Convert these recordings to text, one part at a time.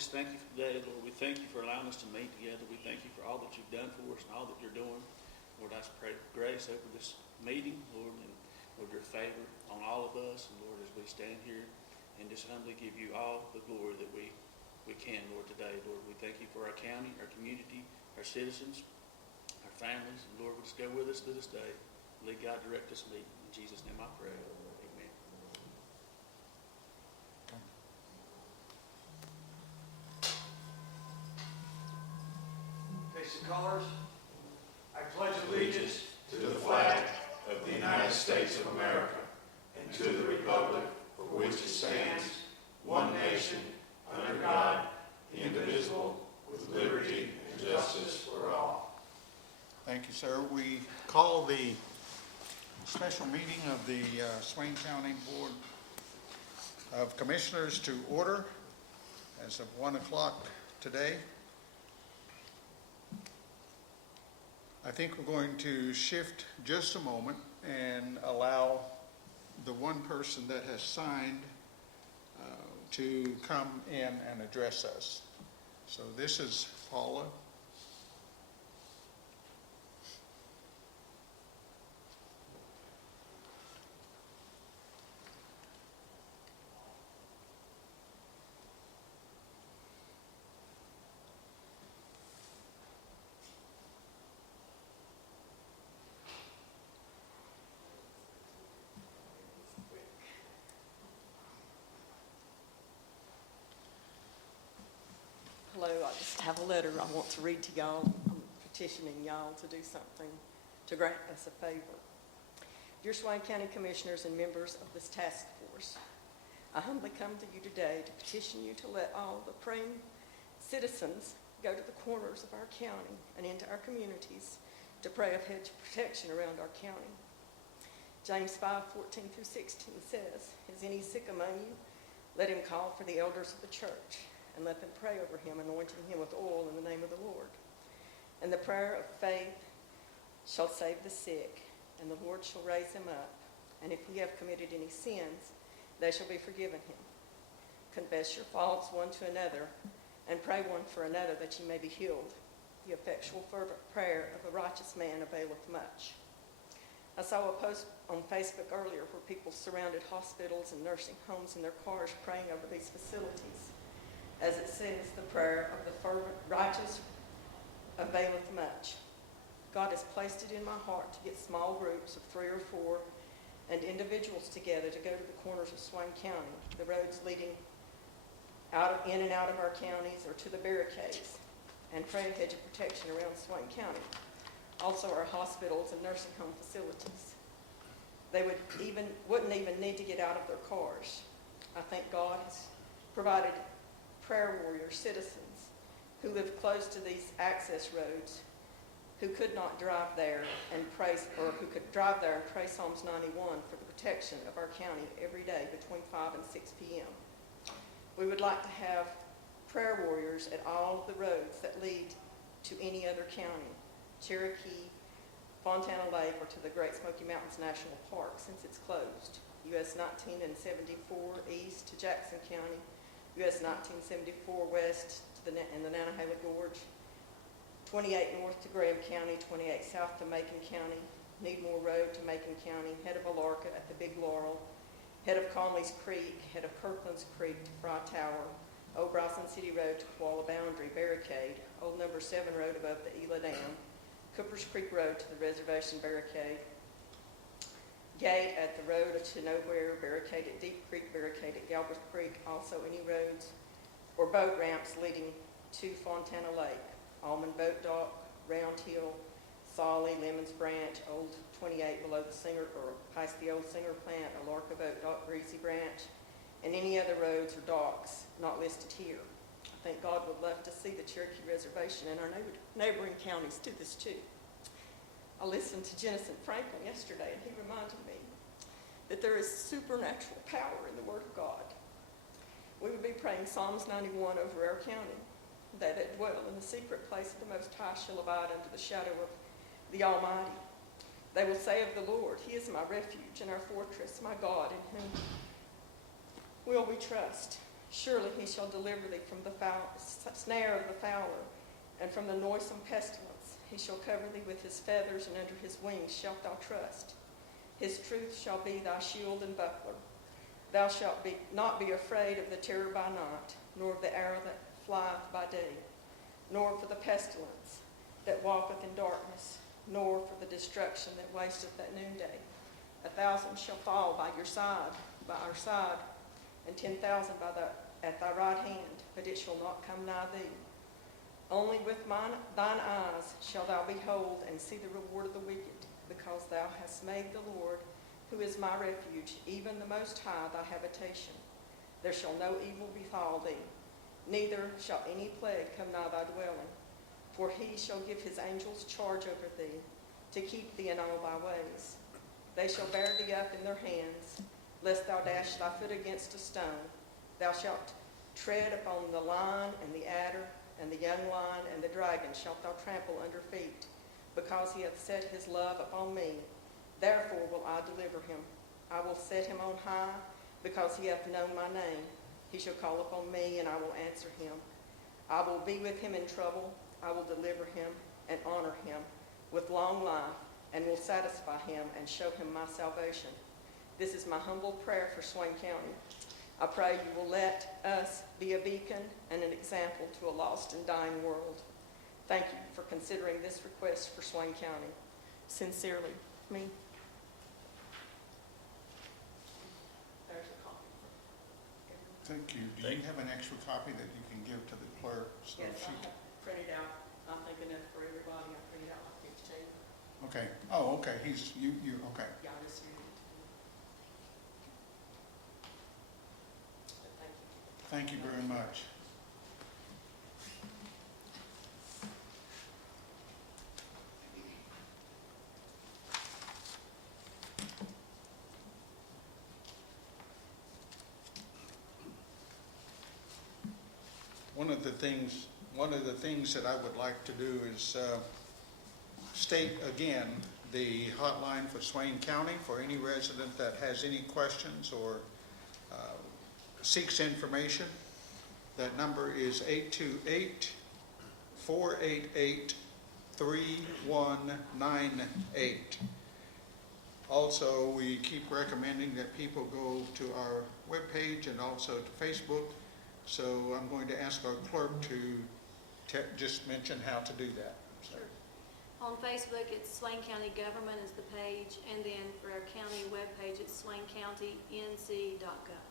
just thank you for today, Lord. We thank you for allowing us to meet together. We thank you for all that you've done for us and all that you're doing. Lord, I just pray grace over this meeting, Lord, and Lord, your favor on all of us. And Lord, as we stand here and just humbly give you all the glory that we can, Lord, today. Lord, we thank you for our county, our community, our citizens, our families. And Lord, just go with us through this day. Lead God, direct this meeting. In Jesus' name I pray. Amen. Face the colors. I pledge allegiance to the flag of the United States of America and to the republic for which it stands, one nation, under God, indivisible, with liberty and justice for all. Thank you, sir. We call the special meeting of the Swain County Board of Commissioners to order as of 1 o'clock today. I think we're going to shift just a moment and allow the one person that has signed to come in and address us. So this is Paula. Hello, I just have a letter I want to read to y'all. I'm petitioning y'all to do something to grant us a favor. Dear Swain County Commissioners and members of this task force, I humbly come to you today to petition you to let all the praying citizens go to the corners of our county and into our communities to pray a hedge of protection around our county. James 5:14 through 16 says, "Is any sick among you? Let him call for the elders of the church, and let them pray over him, anointing him with oil in the name of the Lord. And the prayer of faith shall save the sick, and the Lord shall raise him up. And if he have committed any sins, they shall be forgiven him. Confess your faults one to another, and pray one for another that ye may be healed. The effectual fervent prayer of a righteous man availeth much." I saw a post on Facebook earlier where people surrounded hospitals and nursing homes in their cars praying over these facilities. As it says, the prayer of the fervent righteous availeth much. God has placed it in my heart to get small groups of 3 or 4 and individuals together to go to the corners of Swain County, the roads leading in and out of our counties or to the barricades, and pray a hedge of protection around Swain County. Also our hospitals and nursing home facilities. They wouldn't even need to get out of their cars. I think God has provided prayer warrior citizens who live close to these access roads who could not drive there and pray, or who could drive there and pray Psalms 91 for the protection of our county every day between 5 and 6 p.m. We would like to have prayer warriors at all of the roads that lead to any other county, Cherokee, Fontana Lake, or to the Great Smoky Mountains National Park, since it's closed. US 19 and 74 east to Jackson County, US 1974 west to in the Nantahala Gorge, 28 north to Graham County, 28 south to Macon County, Needmore Road to Macon County, head of Alarka at the Big Laurel, head of Conley's Creek, head of Kirkland's Creek to Fry Tower, Old Bryson City Road to Koala Boundary Barricade, Old Number 7 Road above the Ela Dam, Coopers Creek Road to the Reservation Barricade, Gate at the Road to Nowhere, Barricade at Deep Creek, Barricade at Galbraith Creek, also any roads or boat ramps leading to Fontana Lake, Almond Boat Dock, Round Hill, Solly, Lemons Branch, Old 28 below the Singer, or past the old Singer plant, Alarka Boat Dock, Greasy Branch, and any other roads or docks not listed here. I think God would love to see the Cherokee Reservation and our neighboring counties do this too. I listened to Jennison Franklin yesterday, and he reminded me that there is supernatural power in the Word of God. We would be praying Psalms 91 over our county. They that dwell in the secret place of the Most High shall abide under the shadow of the Almighty. They will say of the Lord, He is my refuge and our fortress, my God, in whom will we trust. Surely he shall deliver thee from the snare of the fowler, and from the noisome pestilence. He shall cover thee with his feathers, and under his wings shalt thou trust. His truth shall be thy shield and buckler. Thou shalt not be afraid of the terror by night, nor of the arrow that flieth by day, nor for the pestilence that walketh in darkness, nor for the destruction that wasteth at noonday. 1,000 shall fall by our side, and 10,000 at thy right hand, but it shall not come nigh thee. Only with thine eyes shalt thou behold and see the reward of the wicked, because thou hast made the Lord, who is my refuge, even the Most High, thy habitation. There shall no evil befall thee, neither shall any plague come nigh thy dwelling. For he shall give his angels charge over thee, to keep thee in all thy ways. They shall bear thee up in their hands, lest thou dash thy foot against a stone. Thou shalt tread upon the lion and the adder, and the young lion and the dragon shalt thou trample under feet. Because he hath set his love upon me, therefore will I deliver him. I will set him on high, because he hath known my name. He shall call upon me, and I will answer him. I will be with him in trouble. I will deliver him and honor him with long life, and will satisfy him and show him my salvation. This is my humble prayer for Swain County. I pray you will let us be a beacon and an example to a lost and dying world. Thank you for considering this request for Swain County. Sincerely, me. There's a copy. Thank you. Do you have an extra copy that you can give to the clerk? So Yes, she I have printed out, I think enough for everybody. I printed out like 15. Okay. Oh, okay. Okay. Yeah, I just used it. But thank you. Thank you very much. One of the things that I would like to do is state again the hotline for Swain County for any resident that has any questions or seeks information. That number is 828-488-3198. Also, we keep recommending that people go to our webpage and also to Facebook. So I'm going to ask our clerk to just mention how to do that. So. Sure. On Facebook, it's Swain County Government is the page, and then for our county webpage, it's swaincounty.nc.gov.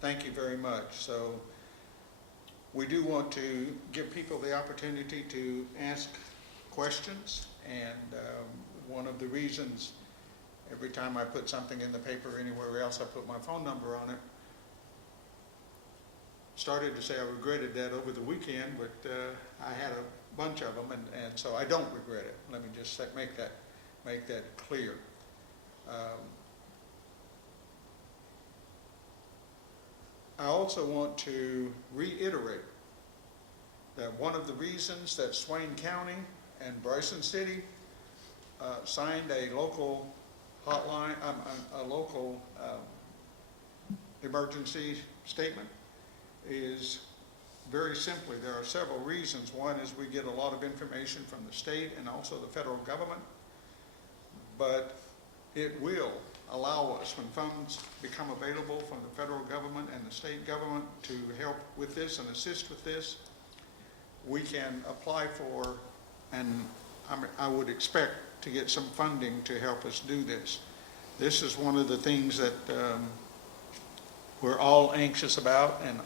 Thank you very much. So we do want to give people the opportunity to ask questions, and one of the reasons every time I put something in the paper or anywhere else, I put my phone number on it. Started to say I regretted that over the weekend, but I had a bunch of them, and so I don't regret it. Let me just make that clear. I also want to reiterate that one of the reasons that Swain County and Bryson City signed a local hotline, a local emergency statement is very simply, there are several reasons. One is we get a lot of information from the state and also the federal government, but it will allow us, when funds become available from the federal government and the state government to help with this and assist with this, we can apply for, and I would expect to get some funding to help us do this. This is one of the things that we're all anxious about and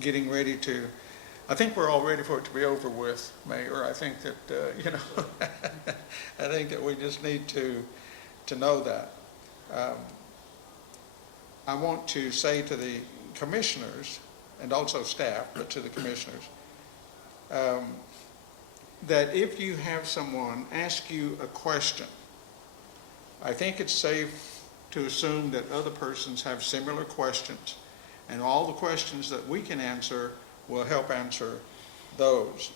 getting ready to, I think we're all ready for it to be over with, Mayor. I think that, I think that we just need to know that. I want to say to the commissioners, and also staff, but to the commissioners, that if you have someone ask you a question, I think it's safe to assume that other persons have similar questions, and all the questions that we can answer will help answer those.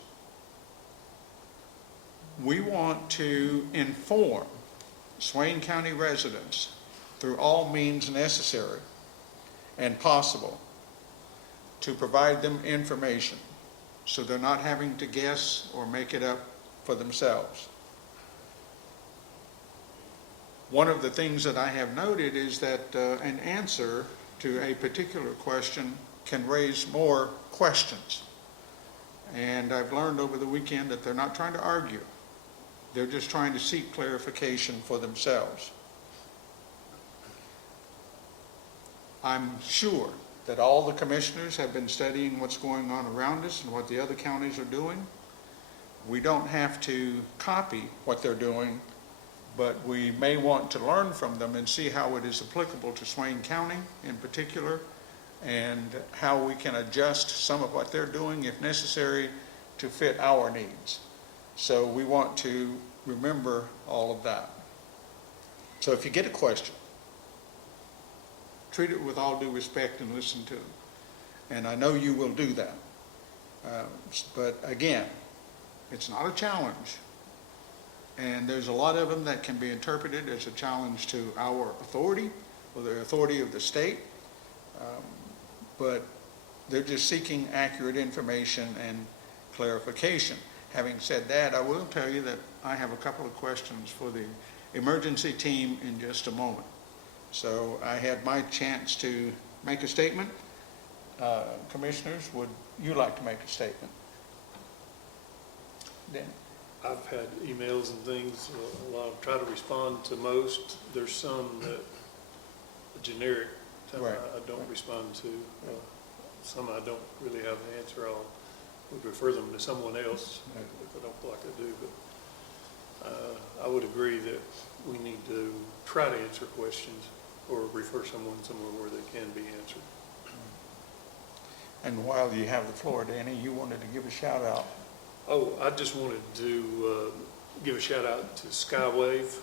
We want to inform Swain County residents through all means necessary and possible to provide them information, so they're not having to guess or make it up for themselves. One of the things that I have noted is that an answer to a particular question can raise more questions. And I've learned over the weekend that they're not trying to argue. They're just trying to seek clarification for themselves. I'm sure that all the commissioners have been studying what's going on around us and what the other counties are doing. We don't have to copy what they're doing, but we may want to learn from them and see how it is applicable to Swain County in particular, and how we can adjust some of what they're doing if necessary to fit our needs. So we want to remember all of that. So if you get a question, treat it with all due respect and listen to them. And I know you will do that. But again, it's not a challenge. And there's a lot of them that can be interpreted as a challenge to our authority or the authority of the state. But they're just seeking accurate information and clarification. Having said that, I will tell you that I have a couple of questions for the emergency team in just a moment. So I had my chance to make a statement. Commissioners, would you like to make a statement? Dan? I've had emails and things, I've tried to respond to most. There's some that generic, Right. I don't respond to. Some I don't really have the answer on. Would refer them to someone else if I don't feel like I do. But I would agree that we need to try to answer questions or refer someone somewhere where they can be answered. And while you have the floor, Danny, you wanted to give a shout out. Oh, I just wanted to give a shout out to Skywave.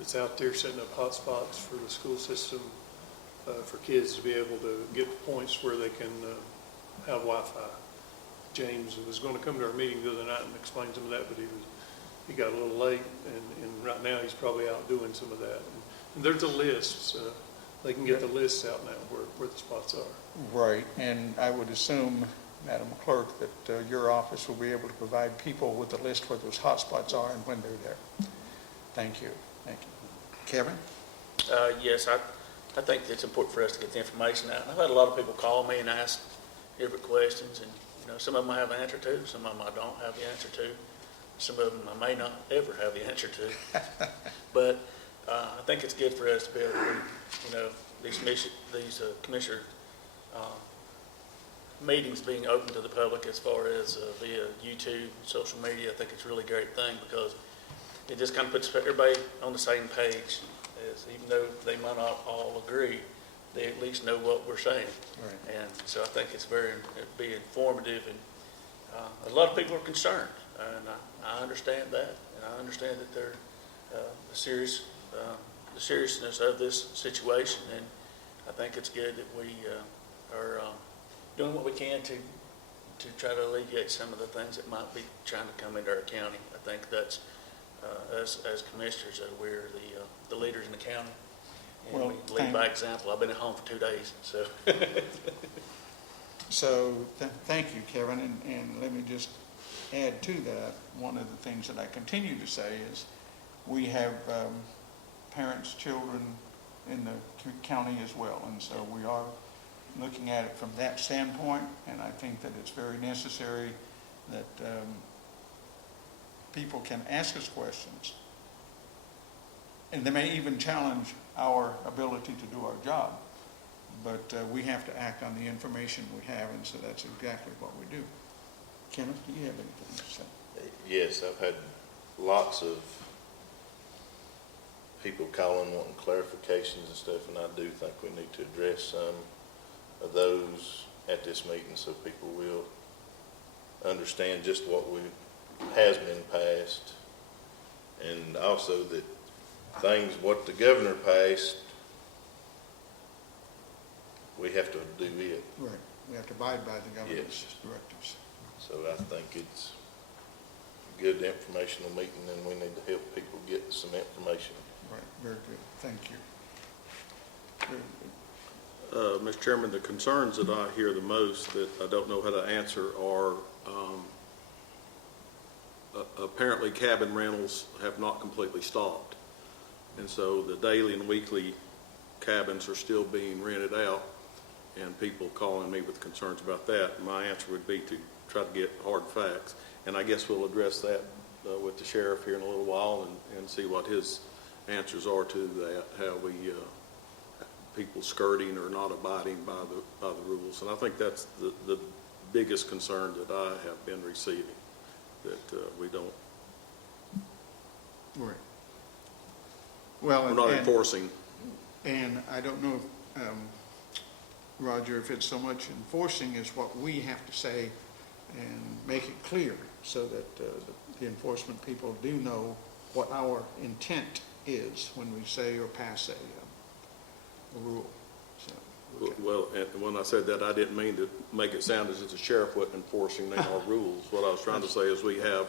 It's out there setting up hotspots for the school system for kids to be able to get to points where they can have Wi-Fi. James was going to come to our meeting the other night and explain some of that, but he got a little late, and right now he's probably out doing some of that. And there's a list. They can get the lists out now where the spots are. Right, and I would assume, Madam Clerk, that your office will be able to provide people with a list where those hotspots are and when they're there. Thank you. Thank you. Kevin? Yes, I think it's important for us to get the information out. And I've had a lot of people call me and ask different questions, and some of them I have an answer to, some of them I don't have the answer to, some of them I may not ever have the answer to. But I think it's good for us to be able to, these commissioner meetings being open to the public as far as via YouTube, social media. I think it's a really great thing because it just kind of puts everybody on the same page. Even though they might not all agree, they at least know what we're saying. Right. And so I think it'd be informative, and a lot of people are concerned, and I understand that, and I understand that they're the seriousness of this situation, and I think it's good that we are doing what we can to try to alleviate some of the things that might be trying to come into our county. I think that's us as commissioners, that we're the leaders in the county, and Well, we lead by example. I've been at home for 2 days, so. So thank you, Kevin, and let me just add to that. One of the things that I continue to say is we have parents, children in the county as well, and so we are looking at it from that standpoint, and I think that it's very necessary that people can ask us questions, and they may even challenge our ability to do our job, but we have to act on the information we have, and so that's exactly what we do. Kenneth, do you have anything to say? Yes, I've had lots of people calling wanting clarifications and stuff, and I do think we need to address some of those at this meeting so people will understand just what has been passed, and also that what the governor passed, we have to do it. Right. We have to abide by the governor's directives. So I think it's a good informational meeting, and we need to help people get some information. Right. Very good. Thank you. Very good. Mr. Chairman, the concerns that I hear the most that I don't know how to answer are apparently cabin rentals have not completely stopped. And so the daily and weekly cabins are still being rented out, and people calling me with concerns about that. My answer would be to try to get hard facts. And I guess we'll address that with the sheriff here in a little while and see what his answers are to that, how we, people skirting or not abiding by the rules. And I think that's the biggest concern that I have been receiving, that we don't, Right. Well, we're not enforcing. And I don't know, Roger, if it's so much enforcing as what we have to say and make it clear so that the enforcement people do know what our intent is when we say or pass a rule. So, okay. Well, and when I said that, I didn't mean to make it sound as if the sheriff wasn't enforcing our rules. What I was trying to say is we have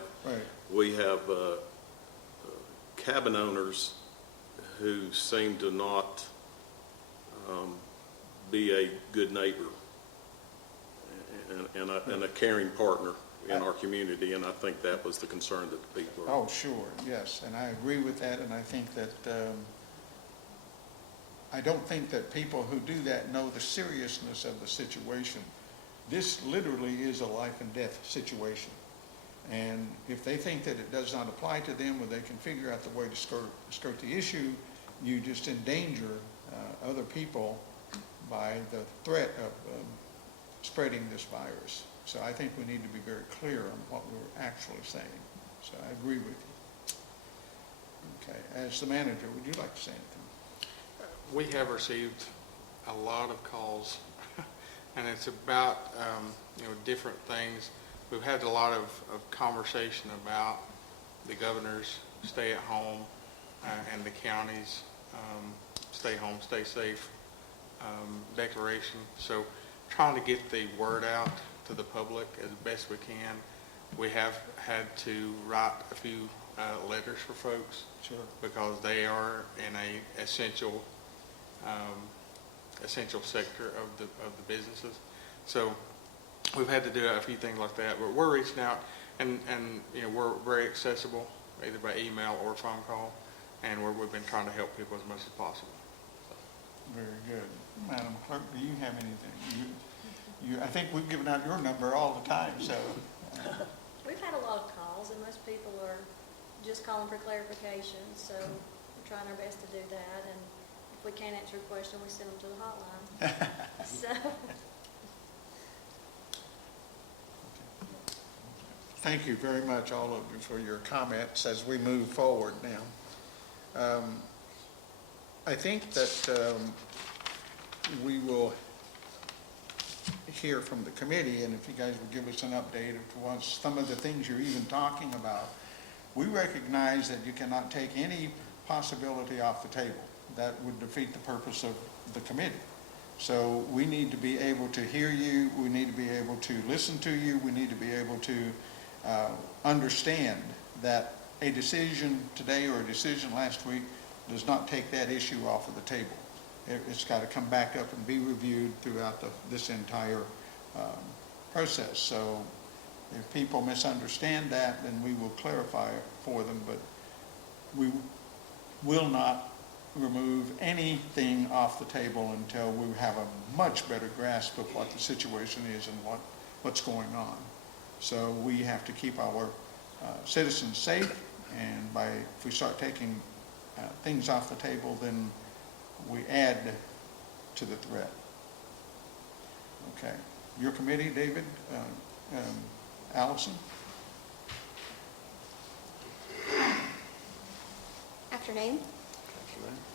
cabin owners who seem to not be a good neighbor and a caring partner in our community, and I think that was the concern that the people are. Oh, sure, yes, and I agree with that, and I think that, I don't think that people who do that know the seriousness of the situation. This literally is a life and death situation. And if they think that it does not apply to them, or they can figure out the way to skirt the issue, you just endanger other people by the threat of spreading this virus. So I think we need to be very clear on what we're actually saying. So I agree with you. Okay, as the manager, would you like to say anything? We have received a lot of calls, and it's about different things. We've had a lot of conversation about the governor's stay at home and the county's stay home, stay safe declaration. So trying to get the word out to the public as best we can. We have had to write a few letters for folks. Sure. Because they are in a essential sector of the businesses. So we've had to do a few things like that, but we're reaching out, and we're very accessible either by email or phone call, and we've been trying to help people as much as possible. Very good. Madam Clerk, do you have anything? I think we've given out your number all the time, so. We've had a lot of calls, and most people are just calling for clarification, so we're trying our best to do that, and if we can't answer a question, we send them to the hotline. So. Thank you very much, all of you, for your comments as we move forward now. I think that we will hear from the committee, and if you guys would give us an update of some of the things you're even talking about. We recognize that you cannot take any possibility off the table. That would defeat the purpose of the committee. So we need to be able to hear you, we need to be able to listen to you, we need to be able to understand that a decision today or a decision last week does not take that issue off of the table. It's got to come back up and be reviewed throughout this entire process. So if people misunderstand that, then we will clarify it for them, but we will not remove anything off the table until we have a much better grasp of what the situation is and what's going on. So we have to keep our citizens safe, and if we start taking things off the table, then we add to the threat. Okay. Your committee, David, Allison? Afternoon.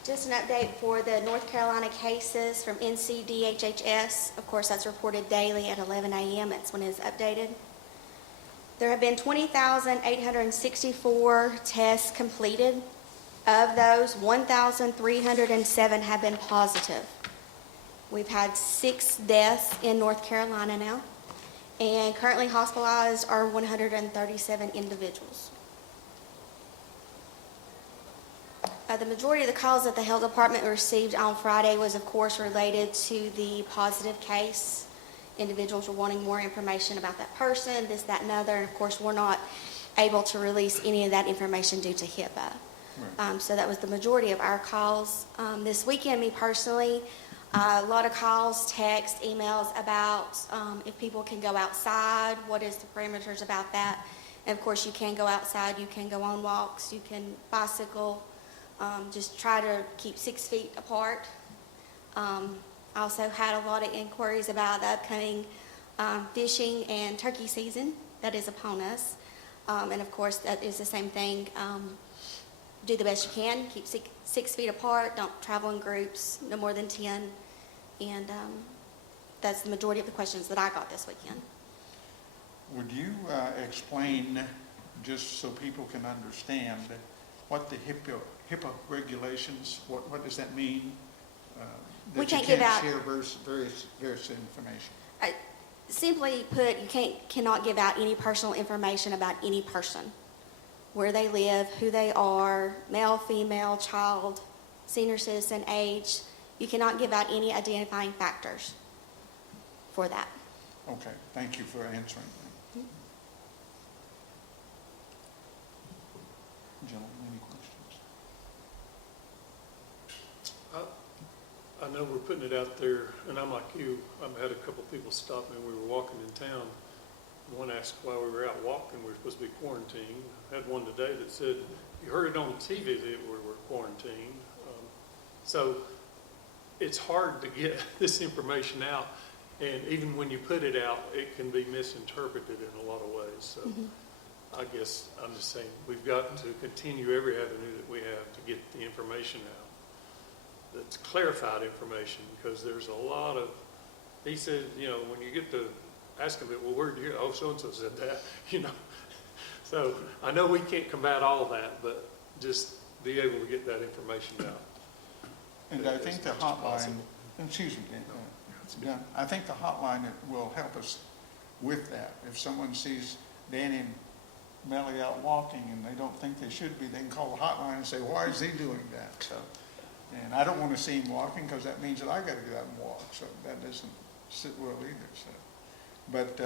Just an update for the North Carolina cases from NCDHHS. Of course, that's reported daily at 11 a.m. That's when it's updated. There have been 20,864 tests completed. Of those, 1,307 have been positive. We've had 6 deaths in North Carolina now, and currently hospitalized are 137 individuals. The majority of the calls that the health department received on Friday was, of course, related to the positive case. Individuals were wanting more information about that person, this, that, and other, and of course, we're not able to release any of that information due to HIPAA. Right. So that was the majority of our calls. This weekend, me personally, a lot of calls, texts, emails about if people can go outside, what is the parameters about that. And of course, you can go outside, you can go on walks, you can bicycle, just try to keep 6 feet apart. I also had a lot of inquiries about the upcoming fishing and turkey season that is upon us. And of course, that is the same thing. Do the best you can, keep 6 feet apart, don't travel in groups, no more than 10. And that's the majority of the questions that I got this weekend. Would you explain, just so people can understand, what the HIPAA regulations, what does that mean? We That you can't give out- share various information. Simply put, you cannot give out any personal information about any person. Where they live, who they are, male, female, child, senior citizen, age. You cannot give out any identifying factors for that. Okay, thank you for answering. Gentlemen, any questions? I know we're putting it out there, and I'm like you, I've had a couple people stop me when we were walking in town. One asked why we were out walking, we were supposed to be quarantined. I had one today that said, you heard it on TV that we were quarantined. So it's hard to get this information out, and even when you put it out, it can be misinterpreted in a lot of ways. So I guess I'm just saying, we've got to continue every avenue that we have to get the information out. That's clarified information, because there's a lot of, he said, when you get to ask him, well, where did you hear? Oh, so-and-so said that, So I know we can't combat all that, but just be able to get that information out. And I think the as much as hotline, possible. excuse me, Dan, I think the hotline will help us with that. If someone sees Danny and Melly out walking and they don't think they should be, they can call the hotline and say, why is he doing that? So, and I don't want to see him walking, because that means that I got to get out and walk. So that doesn't sit well either. So, but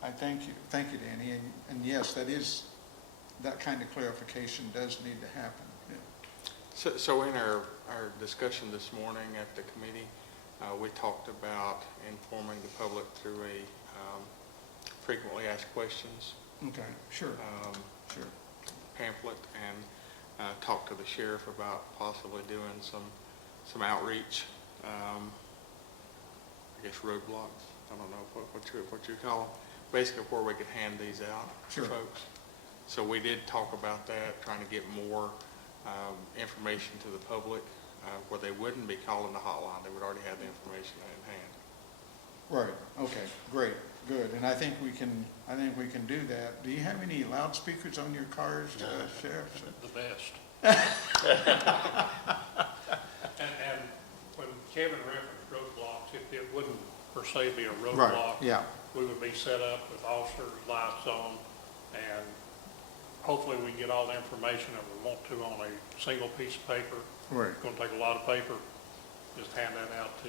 I thank you, Danny. And yes, that kind of clarification does need to happen. Yeah. So in our discussion this morning at the committee, we talked about informing the public through a frequently asked questions Okay, sure, sure. pamphlet, and talked to the sheriff about possibly doing some outreach, I guess roadblocks, I don't know what you call them, basically where we could hand these out Sure. to folks. So we did talk about that, trying to get more information to the public, where they wouldn't be calling the hotline, they would already have the information in hand. Right, okay, great, good. And I think we can do that. Do you have any loudspeakers on your cars, Sheriff? The best. And when Kevin referenced roadblocks, if it wouldn't per se be a Right, roadblock, yeah, we would be set up with officers, lights on, and hopefully we can get all the information that we want to on a single piece of paper. right. It's going to take a lot of paper. Just hand that out to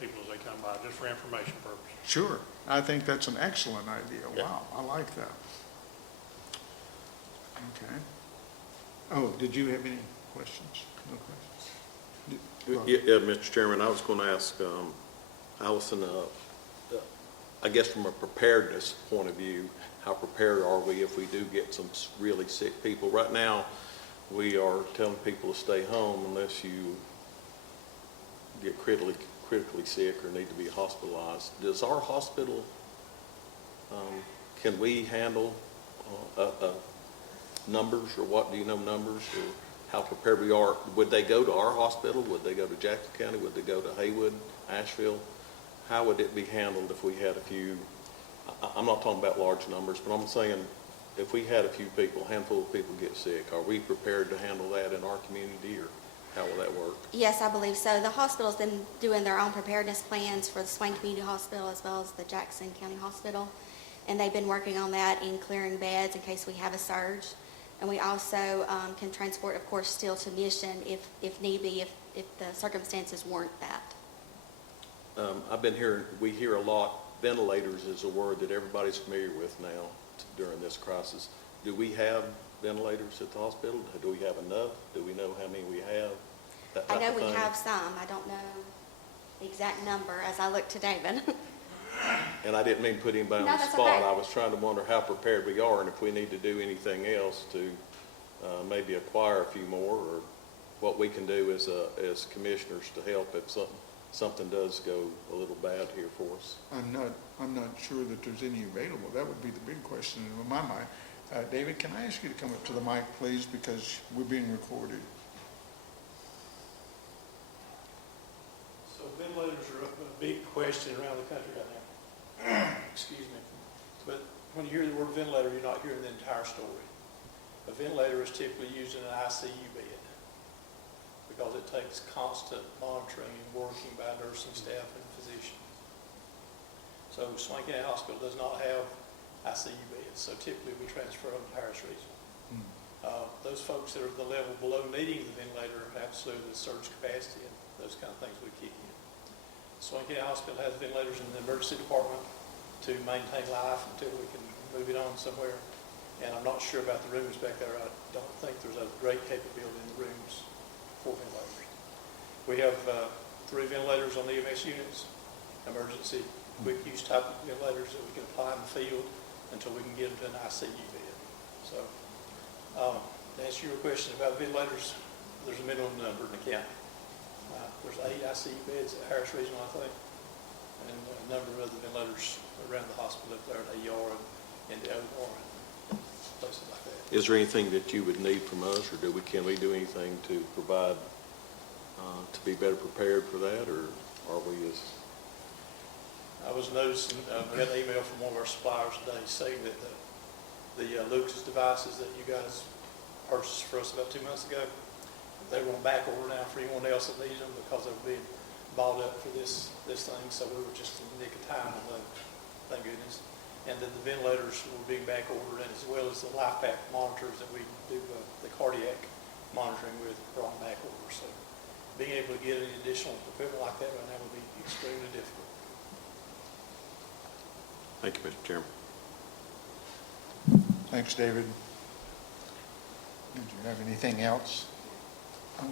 people as they come by, just for information purposes. Sure, I think that's an excellent idea. Yeah. Wow, I like that. Okay. Oh, did you have any questions? No questions? Yeah, Mr. Chairman, I was going to ask Allison, I guess from a preparedness point of view, how prepared are we if we do get some really sick people? Right now, we are telling people to stay home unless you get critically sick or need to be hospitalized. Does our hospital, can we handle numbers, or what, do you know numbers, or how prepared we are? Would they go to our hospital? Would they go to Jackson County? Would they go to Haywood, Asheville? How would it be handled if we had a few, I'm not talking about large numbers, but I'm saying if we had a few people, a handful of people get sick, are we prepared to handle that in our community, or how will that work? Yes, I believe so. The hospital's been doing their own preparedness plans for the Swain Community Hospital as well as the Jackson County Hospital, and they've been working on that in clearing beds in case we have a surge. And we also can transport, of course, steel to Mission if need be, if the circumstances warrant that. I've been hearing, we hear a lot, ventilators is a word that everybody's familiar with now during this crisis. Do we have ventilators at the hospital? Do we have enough? Do we know how many we have? That I type know of we thing. have some. I don't know the exact number as I look to David. And I didn't mean to put anybody No, on the that's spot. okay. I was trying to wonder how prepared we are and if we need to do anything else to maybe acquire a few more, or what we can do as commissioners to help if something does go a little bad here for us. I'm not sure that there's any available. That would be the big question in my mind. David, can I ask you to come up to the mic, please, because we're being recorded? So ventilators are a big question around the country right now. Excuse me. But when you hear the word ventilator, you're not hearing the entire story. A ventilator is typically used in an ICU bed because it takes constant monitoring and working by nursing staff and physicians. So Swain County Hospital does not have ICU beds, so typically we transfer them to Harris Regional. Those folks that are the level below needing the ventilator absolutely surge capacity and those kind of things we kick in. Swain County Hospital has ventilators in the emergency department to maintain life until we can move it on somewhere. And I'm not sure about the rooms back there. I don't think there's a great capability in the rooms for ventilators. We have 3 ventilators on the EMS units, emergency, quick use type of ventilators that we can apply in the field until we can get them to an ICU bed. So, to answer your question about ventilators, there's a minimum number in the county. There's 8 ICU beds at Harris Regional, I think, and a number of other ventilators around the hospital up there at AR and the OR and places like that. Is there anything that you would need from us, or can we do anything to provide, to be better prepared for that, or are we as... I was noticing, we had an email from one of our suppliers today saying that the Lucas devices that you guys purchased for us about 2 months ago, they were on back order now for anyone else that needs them because they were being bought up for this thing. So we were just in the nick of time on those, thank goodness. And then the ventilators were being back ordered, and as well as the life pack monitors that we do the cardiac monitoring with are on back order. So being able to get any additional equipment like that right now would be extremely difficult. Thank you, Mr. Chairman. Thanks, David. Did you have anything else?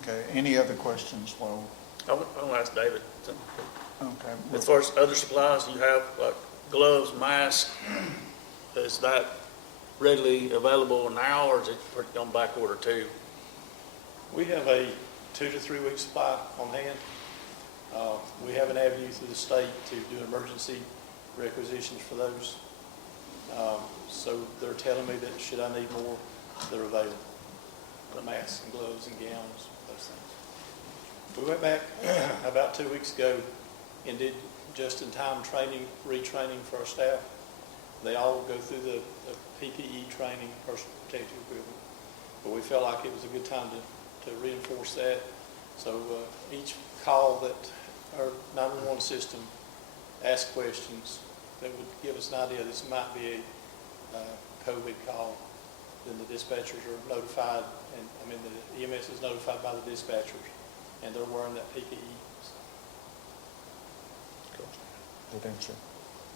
Okay, any other questions? Well, I want to ask David, okay. as far as other supplies you have, like gloves, masks, is that readily available now, or is it on back order too? We have a 2 to 3 week supply on hand. We have an avenue through the state to do emergency requisitions for those. So they're telling me that should I need more, they're available. The masks and gloves and gowns, those things. We went back about 2 weeks ago and did just-in-time training, retraining for our staff. They all go through the PPE training, personal protective equipment. But we felt like it was a good time to reinforce that. So each call that our 911 system asks questions that would give us an idea this might be a COVID call, then the dispatchers are notified, and the EMS is notified by the dispatchers, and they're wearing that PPE. Good answer.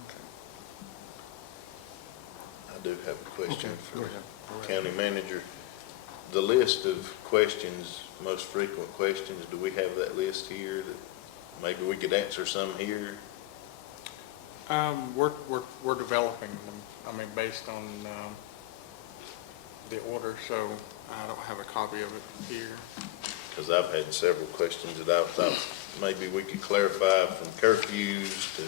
Okay. I do have a question Okay, for go ahead. the county manager. The list of questions, most frequent questions, do we have that list here that maybe we could answer some here? We're developing them, based on the order, so I don't have a copy of it here. Because I've had several questions that I thought maybe we could clarify from curfews to,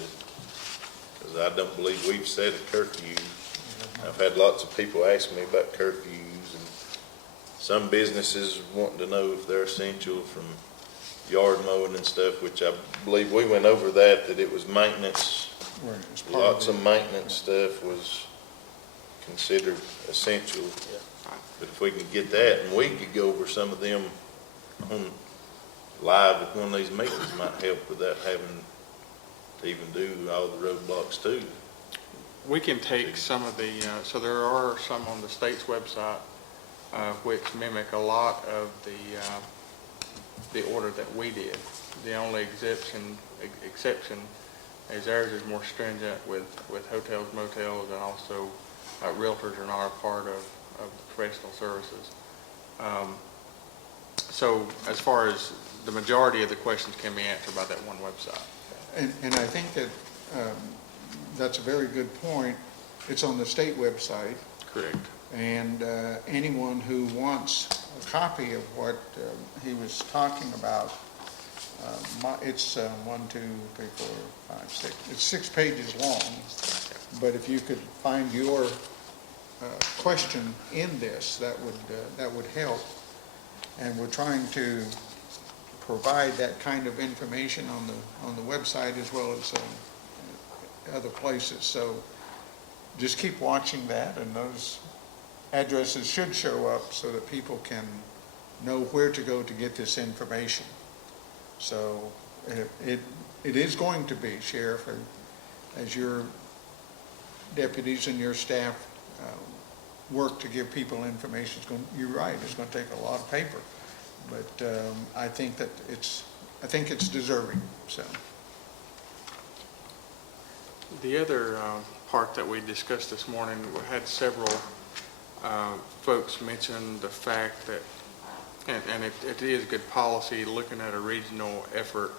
because I don't believe we've set a curfew. I've had lots of people ask me about curfews, and some businesses wanting to know if they're essential, from yard mowing and stuff, which I believe we went over that it was maintenance. Right, it's part Lots the- of maintenance stuff was considered essential. But if we can get that, and we could go over some of them on live at one of these meetings, might help without having to even do all the roadblocks too. We can take some of the, so there are some on the state's website which mimic a lot of the order that we did. The only exception is ours is more stringent with hotels, motels, and also realtors are not a part of the professional services. So as far as the majority of the questions can be answered by that one website. And I think that that's a very good point. It's on the state website. Correct. And anyone who wants a copy of what he was talking about, it's 1, 2, 3, 4, 5, 6. It's 6 pages long. But if you could find your question in this, that would help. And we're trying to provide that kind of information on the website as well as other places. So just keep watching that, and those addresses should show up so that people can know where to go to get this information. So it is going to be, Sheriff, as your deputies and your staff work to give people information. You're right, it's going to take a lot of paper, but I think it's deserving. So The other part that we discussed this morning, we had several folks mention the fact that, and it is good policy, looking at a regional effort,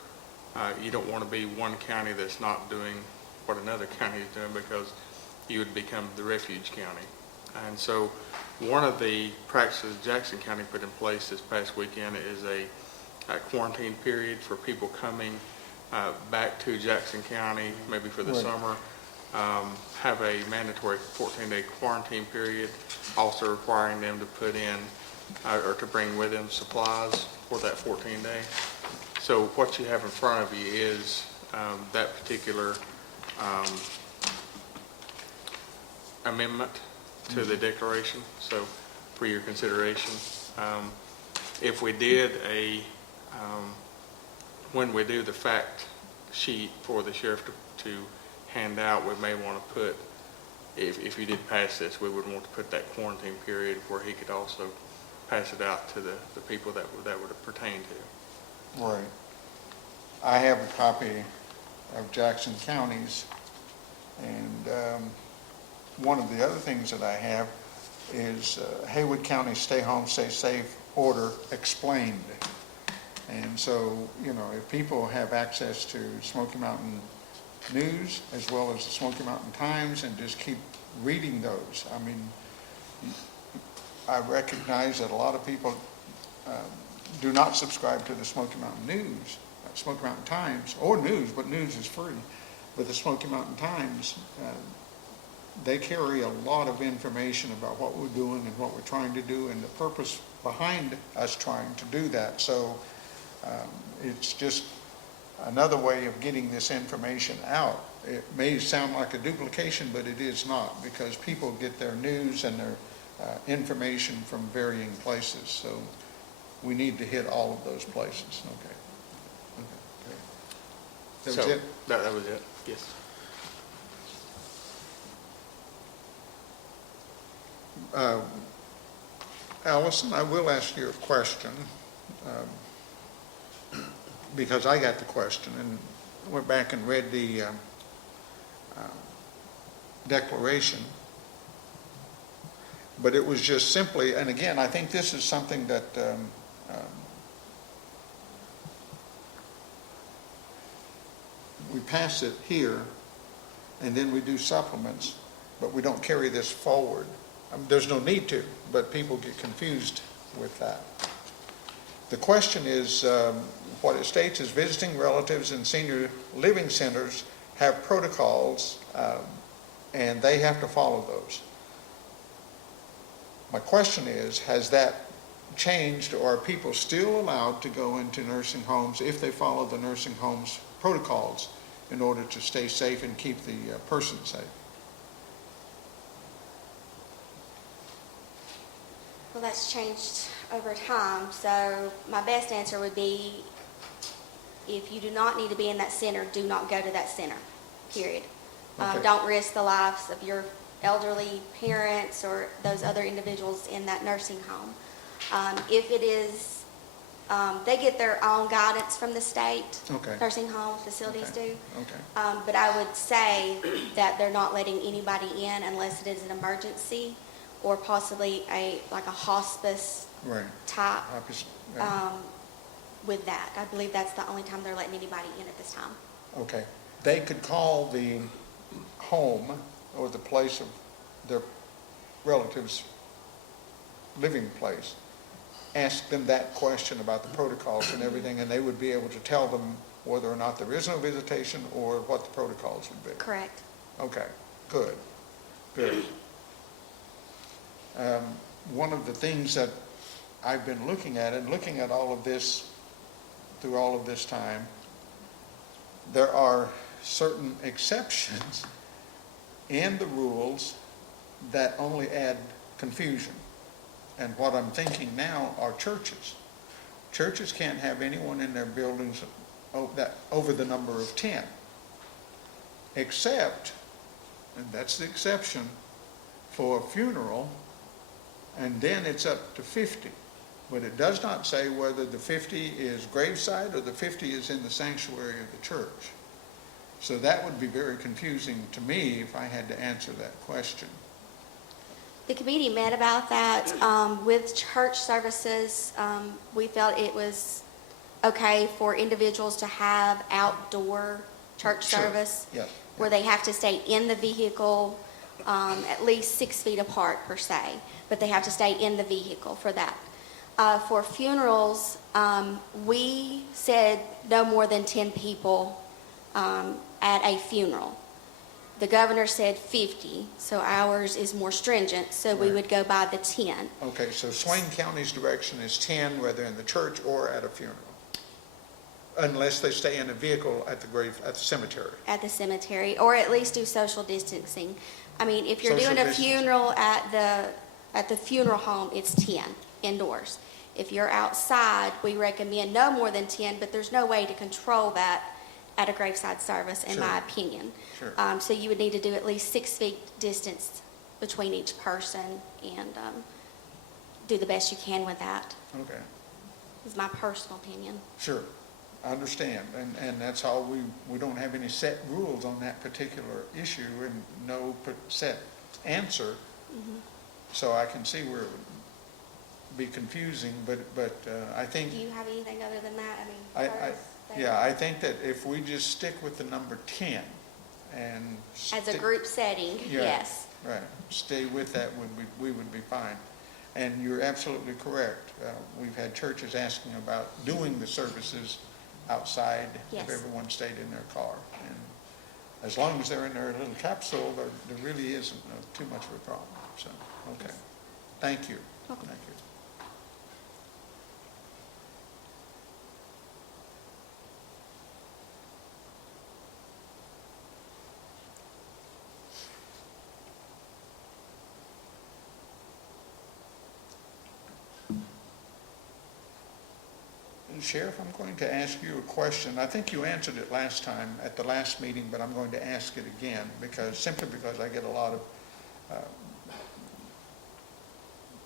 you don't want to be one county that's not doing what another county is doing, because you would become the refuge county. And so one of the practices Jackson County put in place this past weekend is a quarantine period for people coming back to Jackson County, maybe for the Right. summer, have a mandatory 14-day quarantine period, also requiring them to put in or to bring with them supplies for that 14-day. So what you have in front of you is that particular amendment to the declaration, so for your consideration. If we did when we do the fact sheet for the sheriff to hand out, we may want to put, if you did pass this, we would want to put that quarantine period where he could also pass it out to the people that would pertain to. right. I have a copy of Jackson County's, and one of the other things that I have is Haywood County Stay Home, Stay Safe Order Explained. And so, if people have access to Smoky Mountain News as well as the Smoky Mountain Times and just keep reading those, I mean, I recognize that a lot of people do not subscribe to the Smoky Mountain News, Smoky Mountain Times, or news, but news is free. But the Smoky Mountain Times, they carry a lot of information about what we're doing and what we're trying to do and the purpose behind us trying to do that. So it's just another way of getting this information out. It may sound like a duplication, but it is not, because people get their news and their information from varying places. So we need to hit all of those places. Okay. That was So, it? That was it, yes. Allison, I will ask you a question, because I got the question and went back and read the declaration. But it was just simply, and again, I think this is something that we pass it here, and then we do supplements, but we don't carry this forward. There's no need to, but people get confused with that. The question is, what it states is visiting relatives in senior living centers have protocols, and they have to follow those. My question is, has that changed, or are people still allowed to go into nursing homes if they follow the nursing homes protocols in order to stay safe and keep the person safe? Well, that's changed over time, so my best answer would be, if you do not need to be in that center, do not go to that center, period. Okay. Don't risk the lives of your elderly parents or those other individuals in that nursing home. If it is, they get their own guidance from the state. Okay. Nursing home facilities Okay. do. Okay. But I would say that they're not letting anybody in unless it is an emergency or possibly like a hospice Right. type Right. with that. I believe that's the only time they're letting anybody in at this time. Okay. They could call the home or the place of their relatives' living place, ask them that question about the protocols and everything, and they would be able to tell them whether or not there is no visitation or what the protocols would be. Correct. Okay, good, good. One of the things that I've been looking at, and looking at all of this through all of this time, there are certain exceptions in the rules that only add confusion. And what I'm thinking now are churches. Churches can't have anyone in their buildings over the number of 10, except, and that's the exception, for a funeral, and then it's up to 50. But it does not say whether the 50 is graveside or the 50 is in the sanctuary of the church. So that would be very confusing to me if I had to answer that question. The committee met about that. With church services, we felt it was okay for individuals to have outdoor church Sure. service. Yes. Where they have to stay in the vehicle at least 6 feet apart per se, but they have to stay in the vehicle for that. For funerals, we said no more than 10 people at a funeral. The governor said 50, so ours is more stringent, so we Right. would go by the 10 Okay, so Swain County's direction is 10, whether in the church or at a funeral, unless they stay in a vehicle at the cemetery. at the cemetery, or at least do social distancing. I mean, if you're Social doing a distancing. funeral at the funeral home, it's 10 indoors. If you're outside, we recommend no more than 10, but there's no way to control that at a graveside service, in Sure. my opinion. Sure. So you would need to do at least 6 feet distance between each person and do the best you can with that, Okay, is my personal opinion. sure, I understand, and that's all, we don't have any set rules on that particular issue and no set answer, so I can see where it would be confusing, but I think, Do you have anything other than that? I mean, I service there? yeah, I think that if we just stick with the number 10 and. As a stick- group setting, Yeah. yes. Right, stay with that, we would be fine. And you're absolutely correct. We've had churches asking about doing the services outside Yes. if everyone stayed in their car. And as long as they're in their little capsule, there really isn't too much of a problem. So, okay. Thank you. Welcome. Thank you. Sheriff, I'm going to ask you a question. I think you answered it last time at the last meeting, but I'm going to ask it again simply because I get a lot of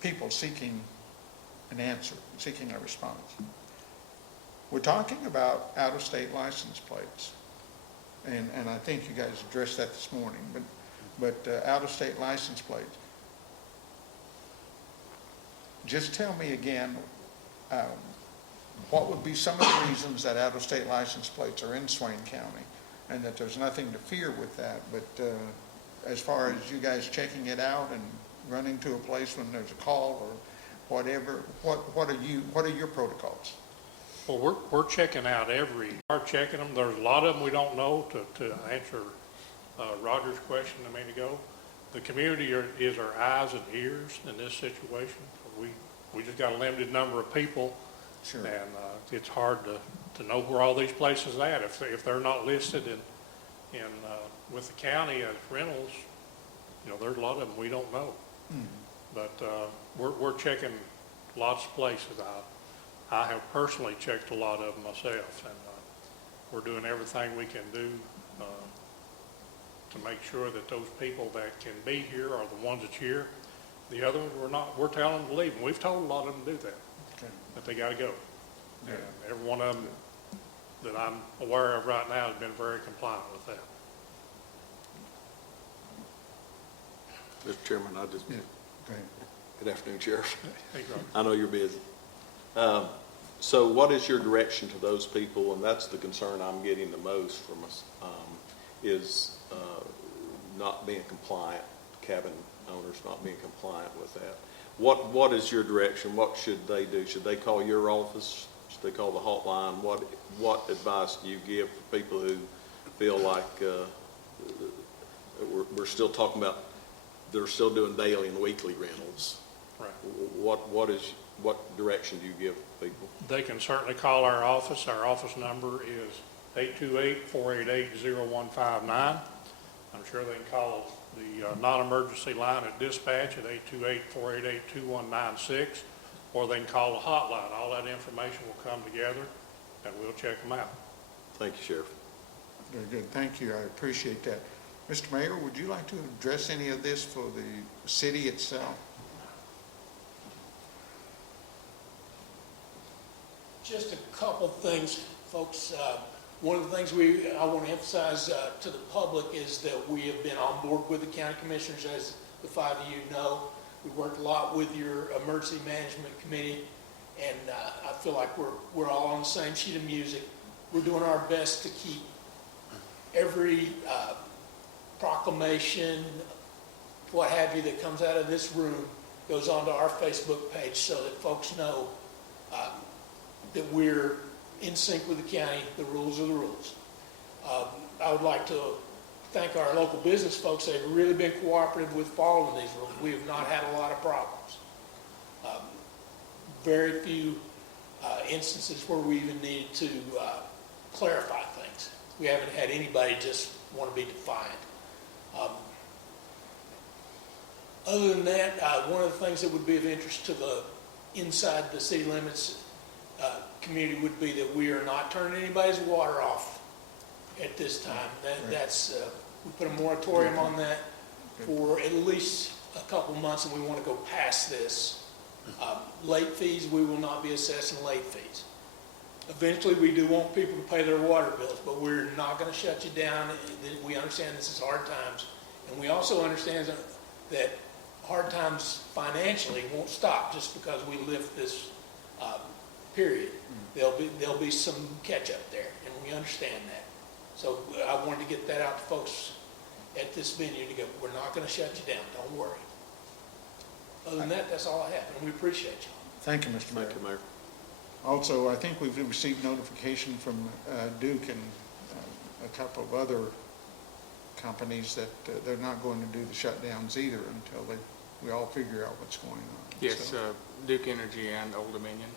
people seeking an answer, seeking a response. We're talking about out-of-state license plates, and I think you guys addressed that this morning, but out-of-state license plates. Just tell me again, what would be some of the reasons that out-of-state license plates are in Swain County, and that there's nothing to fear with that, but as far as you guys checking it out and running to a place when there's a call or whatever, what are your protocols? Well, we're checking out are checking them. There's a lot of them we don't know. To answer Roger's question a minute ago, the community is our eyes and ears in this situation. We just got a limited number of people. Sure. And it's hard to know where all these places are at. If they're not listed in with the county as rentals, there's a lot of them we don't know. But we're checking lots of places. I have personally checked a lot of them myself, and we're doing everything we can do to make sure that those people that can be here are the ones that's here. The other ones, we're telling them to leave, and we've told a lot of them to do that, Okay. that they gotta go. And every one of them that I'm aware of right now has been very compliant with that. Mr. Chairman, I just, Yeah, go ahead. good afternoon, Sheriff. Hey, Roger. I know you're busy. So what is your direction to those people, and that's the concern I'm getting the most from us, is not being compliant, cabin owners not being compliant with that. What is your direction? What should they do? Should they call your office? Should they call the hotline? What advice do you give for people who feel like we're still talking about, they're still doing daily and weekly rentals? Right. What direction do you give people? They can certainly call our office. Our office number is 828-488-0159. I'm sure they can call the non-emergency line at dispatch at 828-488-2196, or they can call the hotline. All that information will come together, and we'll check them out. Thank you, Sheriff. Very good, thank you, I appreciate that. Mr. Mayor, would you like to address any of this for the city itself? Just a couple things, folks. One of the things I want to emphasize to the public is that we have been on board with the county commissioners, as the five of you know. We worked a lot with your emergency management committee, and I feel like we're all on the same sheet of music. We're doing our best to keep every proclamation, what have you, that comes out of this room goes onto our Facebook page so that folks know that we're in sync with the county. The rules are the rules. I would like to thank our local business folks. They've really been cooperative with following these rules. We have not had a lot of problems. Very few instances where we even needed to clarify things. We haven't had anybody just want to be defiant. Other than that, one of the things that would be of interest to the inside the city limits community would be that we are not turning anybody's water off at this time. That's we put a moratorium on that for at least a couple months, and we want to go past this. Late fees, we will not be assessing late fees. Eventually, we do want people to pay their water bills, but we're not going to shut you down. We understand this is hard times, and we also understand that hard times financially won't stop just because we lift this period. There'll be some catch up there, and we understand that. So I wanted to get that out to folks at this venue to go, we're not going to shut you down, don't worry. Other than that, that's all I have, and we appreciate you. Thank you, Mr. Mayor. Thank you, Mayor. Also, I think we've received notification from Duke and a couple of other companies that they're not going to do the shutdowns either until we all figure out what's going on. Yes, So- Duke Energy and Old Dominion.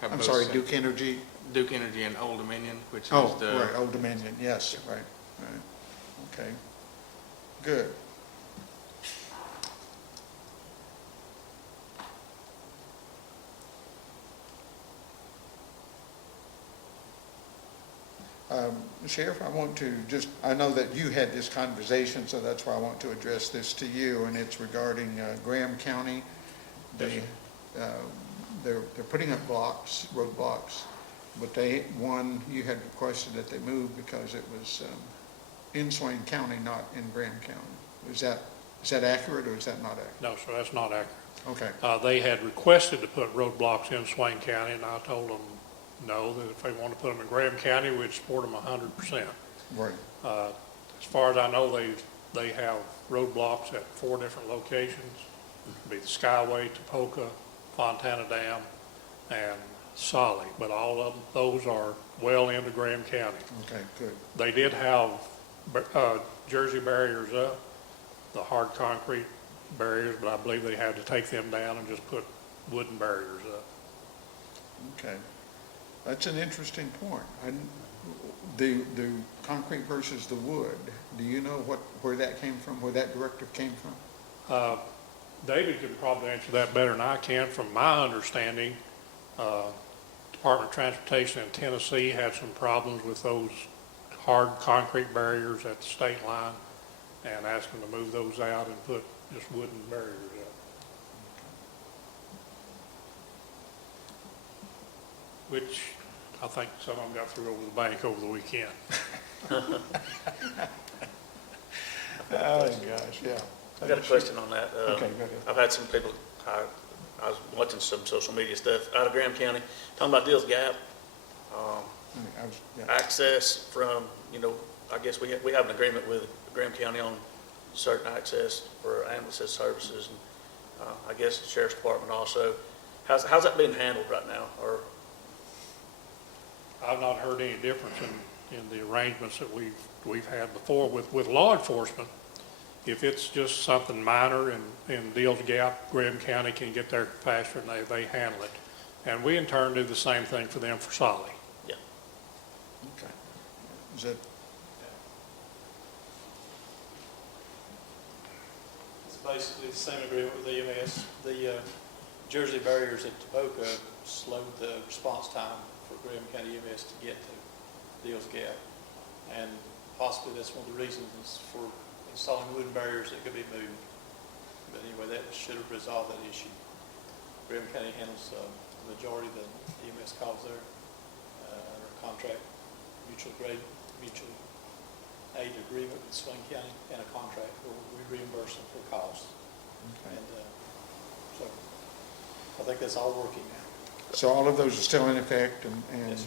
have I'm both sorry, said- Duke Energy? Duke Energy and Old Dominion, which is Oh, the. right, Old Dominion, yes, right. Okay, good. Sheriff, I want to I know that you had this conversation, so that's why I want to address this to you, and it's regarding Graham County. They're putting up road blocks, but you had requested that they move because it was in Swain County, not in Graham County. Is that accurate, or is that not accurate? No, sir, that's not accurate. Okay, They had requested to put roadblocks in Swain County, and I told them no, that if they want to put them in Graham County, we'd support them 100%. right, As far as I know, they have roadblocks at 4 different locations. It'd be the Skyway, Topeka, Fontana Dam, and Solly, but all of those are well into Graham County. okay, good. They did have Jersey barriers up, the hard concrete barriers, but I believe they had to take them down and just put wooden barriers up. Okay, that's an interesting point. The concrete versus the wood, do you know where that came from, where that directive came from? David could probably answer that better than I can. From my understanding, Department of Transportation in Tennessee had some problems with those hard concrete barriers at the state line, and ask them to move those out and put just wooden barriers up. Which I think some of them got through over the bank over the weekend. Oh, gosh, yeah. I got a question on that. Okay, go ahead. I've had some people, I was watching some social media stuff out of Graham County, talking about Dills Gap, Yeah. access from, I guess we have an agreement with Graham County on certain access for ambulance services, and I guess the Sheriff's Department also. How's that being handled right now? Or I've not heard any difference in the arrangements that we've had before with law enforcement. If it's just something minor in Deals Gap, Graham County can get there faster and they handle it. And we in turn do the same thing for them for Solly. yeah, Okay. Is that, It's basically the same agreement with EMS. The Jersey barriers at Topeka slowed the response time for Graham County EMS to get to Deals Gap. And possibly that's one of the reasons for installing wooden barriers that could be moved. But anyway, that should have resolved that issue. Graham County handles the majority of the EMS calls there under contract, mutual aid agreement with Swain County, and a contract where we reimburse them for costs. okay. And so I think that's all working now. So all of those are still in effect, and Yes,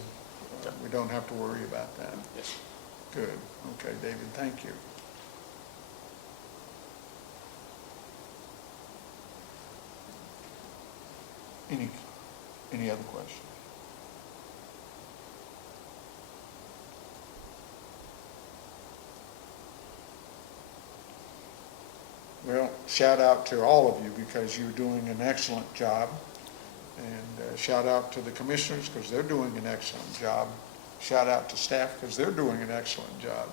sir. we don't have to worry about that. Yes, sir. Good. Okay, David, thank you. Any other questions? Well, shout out to all of you because you're doing an excellent job. And shout out to the commissioners because they're doing an excellent job. Shout out to staff because they're doing an excellent job.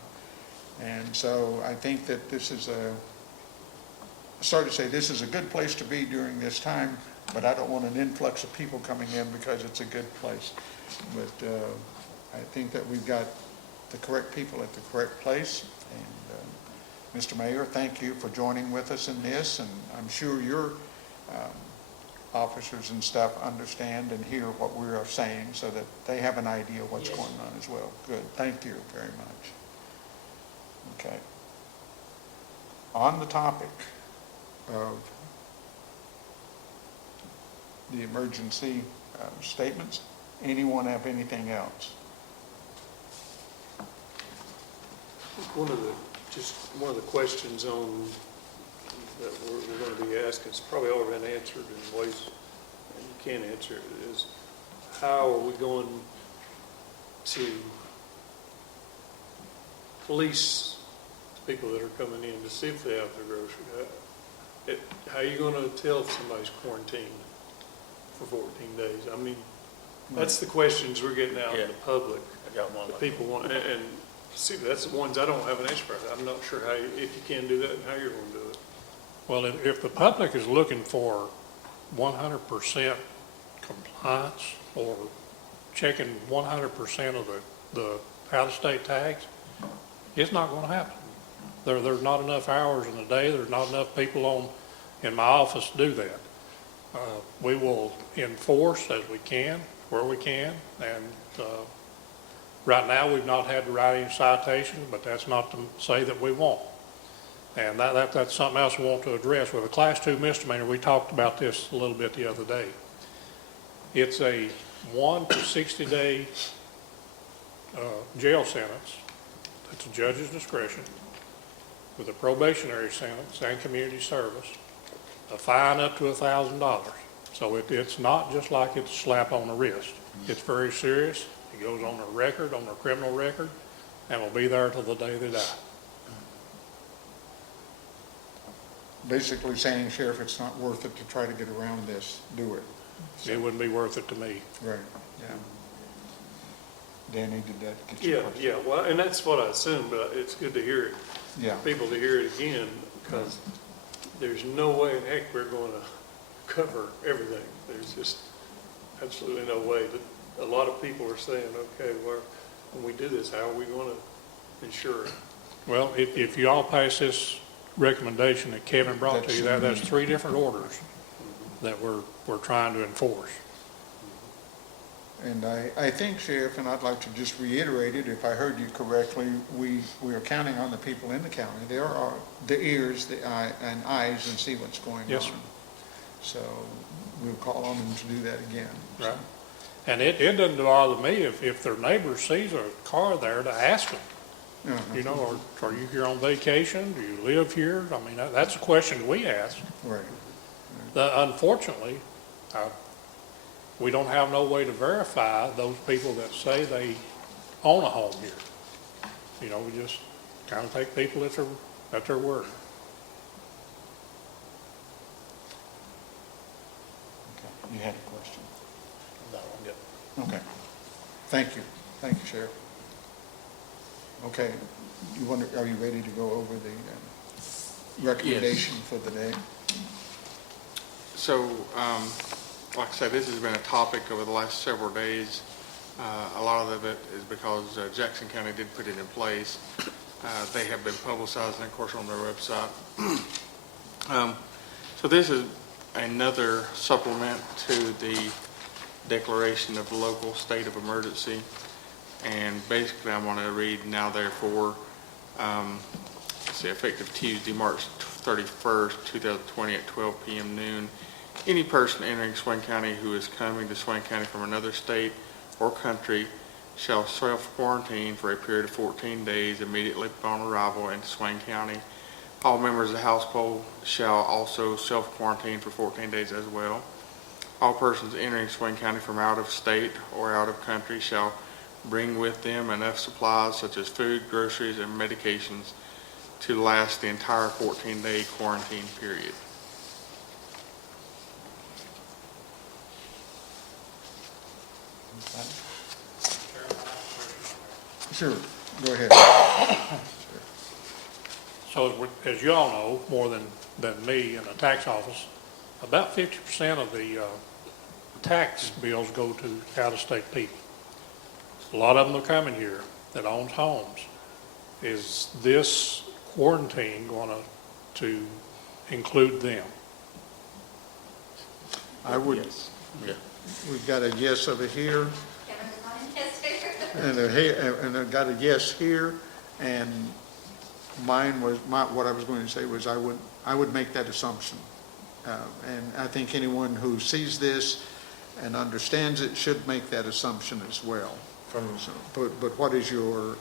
And so I think that this is this is a good place to be during this time, but I don't want an influx of people coming in because it's a good place. But I think that we've got the correct people at the correct place. And Mr. Mayor, thank you for joining with us in this, and I'm sure your officers and stuff understand and hear what we are saying so that they have an idea what's Yes. going on as well. Good, thank you very much. Okay. On the topic of the emergency statements, anyone have anything else? One of the questions on, that we're going to be asking, it's probably already been answered in ways that you can answer it, is how are we going to police the people that are coming in to see if they have their grocery? How are you going to tell if somebody's quarantined for 14 days? I mean, that's the questions we're getting out in the public. I got one. The people want, and see, that's the ones I don't have an answer for. I'm not sure how, if you can do that and how you're going to do it. Well, if the public is looking for 100% compliance or checking 100% of the out-of-state tags, it's not going to happen. There's not enough hours in the day. There's not enough people in my office to do that. We will enforce as we can, where we can, and right now we've not had to write any citations, but that's not to say that we won't. And that's something else we want to address. With a Class 2 misdemeanor, we talked about this a little bit the other day. It's a 1 to 60-day jail sentence. It's a judge's discretion with a probationary sentence and community service, a fine up to $1,000. So it's not just like it's a slap on the wrist. It's very serious. It goes on their record, on their criminal record, and will be there till the day they die. Basically saying, Sheriff, it's not worth it to try to get around this, do it. It wouldn't be worth it to me. Right, yeah. Danny, did that get you? Yeah, well, and that's what I assumed, but it's good to hear it. Yeah. People to hear it again, because there's no way in heck we're going to cover everything. There's just absolutely no way. A lot of people are saying, okay, well, when we do this, how are we going to ensure it? Well, if you all pass this recommendation that Kevin brought to you, that's 3 different orders that we're trying to enforce. And I think, Sheriff, and I'd like to just reiterate it, if I heard you correctly, we are counting on the people in the county. There are the ears, the eyes, and see what's going on. Yes, sir. So we'll call on them to do that again. Right. And it doesn't bother me if their neighbor sees a car there to ask them, Uh-huh. you know, are you here on vacation? Do you live here? I mean, that's a question we ask. Right. Unfortunately, we don't have no way to verify those people that say they own a home here. You know, we just kind of take people at their word. Okay. You had a question? No, I'm good. Okay. Thank you. Thank you, Sheriff. Okay. Are you ready to go over the recommendation for the day? So, like I said, this has been a topic over the last several days. A lot of it is because Jackson County did put it in place. They have been publicizing, of course, on their website. So this is another supplement to the declaration of local state of emergency. And basically, I want to read now, therefore, effective Tuesday, March 31st, 2020 at 12 p.m. noon. Any person entering Swain County who is coming to Swain County from another state or country shall self-quarantine for a period of 14 days immediately upon arrival into Swain County. All members of the household shall also self-quarantine for 14 days as well. All persons entering Swain County from out of state or out of country shall bring with them enough supplies such as food, groceries, and medications to last the entire 14-day quarantine period. Sure. Go ahead. So as you all know, more than me in the tax office, about 50% of the tax bills go to out-of-state people. A lot of them are coming here that owns homes. Is this quarantine going to include them? I would. Yes. Yeah. We've got a yes over here. And I've got a yes here, and mine was, what I was going to say was I would make that assumption. And I think anyone who sees this and understands it should make that assumption as well. But what is your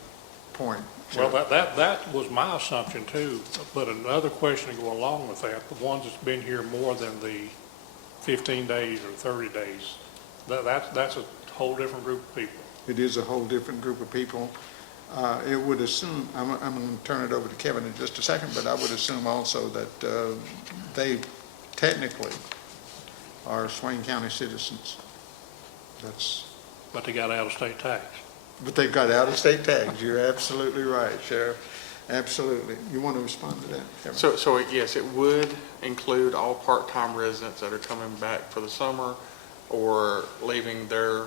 point? Well, that was my assumption too, but another question to go along with that, the ones that's been here more than the 15 days or 30 days, that's a whole different group of people. It is a whole different group of people. It would assume, I'm going to turn it over to Kevin in just a second, but I would assume also that they technically are Swain County citizens. But they got out-of-state tax. But they've got out-of-state tags. You're absolutely right, Sheriff. Absolutely. You want to respond to that, Kevin? So yes, it would include all part-time residents that are coming back for the summer or leaving their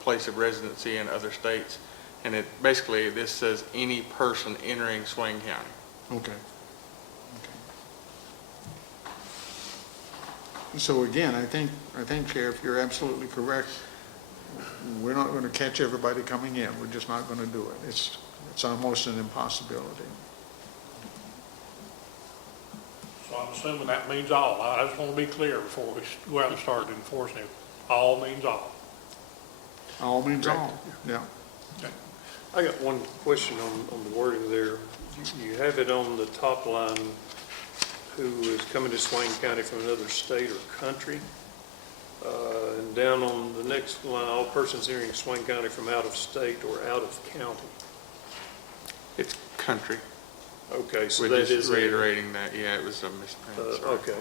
place of residency in other states. And it basically, this says any person entering Swain County. Okay. So again, I think, Sheriff, you're absolutely correct. We're not going to catch everybody coming in. We're just not going to do it. It's almost an impossibility. So I'm assuming that means all. I just want to be clear before we go out and start enforcing it. All means all. All means all, yeah. Okay. I got one question on the wording there. You have it on the top line, who is coming to Swain County from another state or country. And down on the next line, all persons entering Swain County from out of state or out of county. It's country. Okay, so We're that just is reiterating that. Yeah, it was a misprint. Sorry. okay.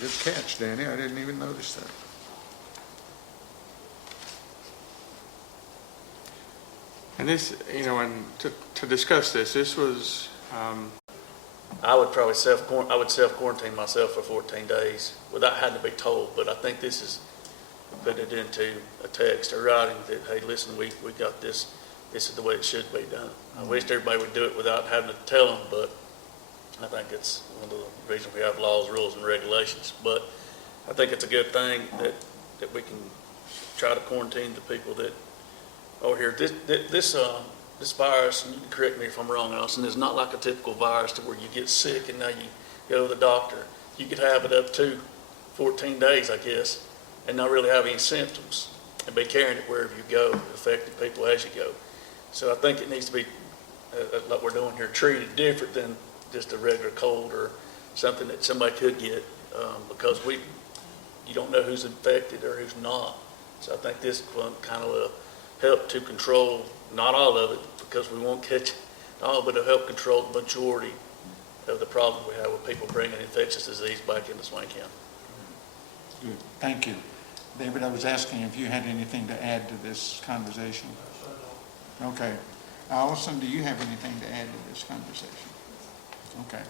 Good catch, Danny. I didn't even notice that. And this, and to discuss this was, I would probably self-quarantine myself for 14 days without having to be told, but I think this is, put it into a text or writing that, hey, listen, we got this this is the way it should be done. I wish everybody would do it without having to tell them, but I think it's one of the reasons we have laws, rules, and regulations. But I think it's a good thing that we can try to quarantine the people that are here. This virus, and you can correct me if I'm wrong, Allison, is not like a typical virus to where you get sick and now you go to the doctor. You could have it up to 14 days, I guess, and not really have any symptoms and be carrying it wherever you go, affecting people as you go. So I think it needs to be, like we're doing here, treated different than just a regular cold or something that somebody could get, because you don't know who's infected or who's not. So I think this will kind of help to control, not all of it, because we won't catch it all, but it'll help control the majority of the problem we have with people bringing infectious disease back into Swain County. Good, thank you. David, I was asking if you had anything to add to this conversation. Okay. Allison, do you have anything to add to this conversation? Okay.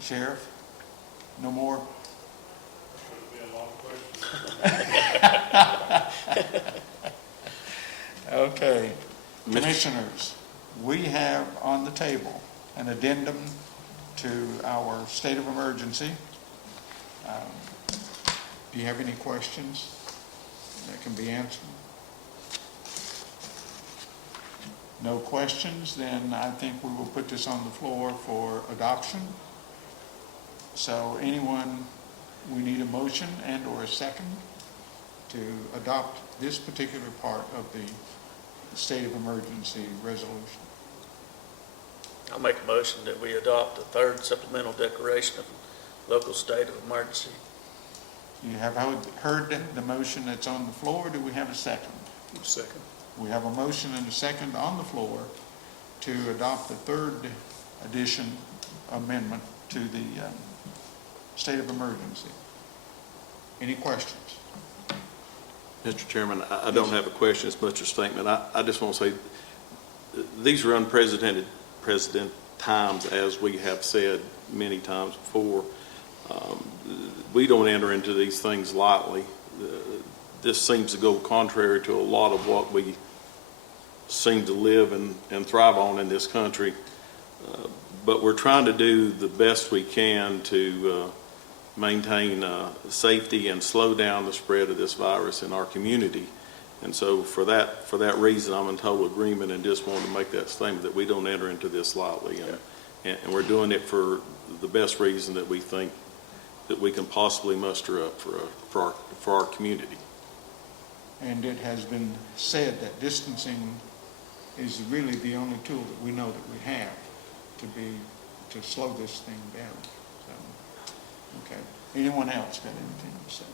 Sheriff, no more? Okay. Commissioners, we have on the table an addendum to our state of emergency. Do you have any questions that can be answered? No questions, then I think we will put this on the floor for adoption. So anyone, we need a motion and or a second to adopt this particular part of the state of emergency resolution. I'll make a motion that we adopt the third supplemental declaration of local state of emergency. You have heard the motion that's on the floor. Do we have a second? Second. We have a motion and a second on the floor to adopt the third edition amendment to the state of emergency. Any questions? Mr. Chairman, I don't have a question as much as a statement. I just want to say these are unprecedented times, as we have said many times before. We don't enter into these things lightly. This seems to go contrary to a lot of what we seem to live and thrive on in this country. But we're trying to do the best we can to maintain safety and slow down the spread of this virus in our community. And so for that reason, I'm in total agreement and just wanted to make that statement that we don't enter into this lightly. And we're doing it for the best reason that we think that we can possibly muster up for our community. And it has been said that distancing is really the only tool that we know that we have to slow this thing down. So, okay. Anyone else got anything to say?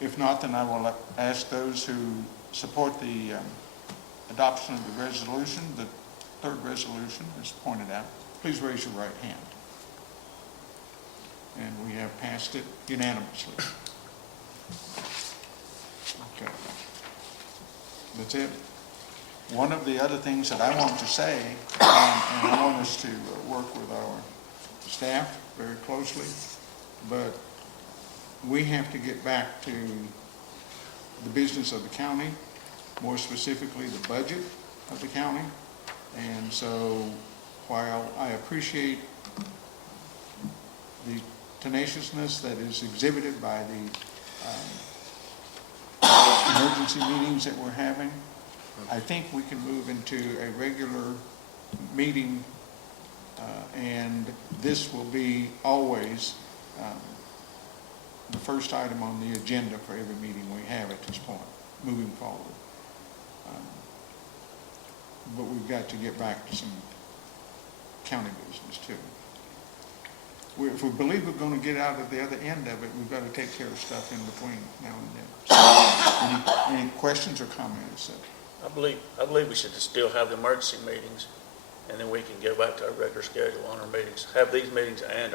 If not, then I will ask those who support the adoption of the resolution, the third resolution as pointed out, please raise your right hand. And we have passed it unanimously. Okay. That's it. One of the other things that I want to say, and I want us to work with our staff very closely, but we have to get back to the business of the county, more specifically the budget of the county. And so while I appreciate the tenaciousness that is exhibited by the emergency meetings that we're having, I think we can move into a regular meeting, and this will be always the first item on the agenda for every meeting we have at this point, moving forward. But we've got to get back to some county business too. If we believe we're going to get out at the other end of it, we've got to take care of stuff in between now and then. So, any questions or comments? I believe we should still have the emergency meetings, and then we can go back to our regular schedule on our meetings. Have these meetings and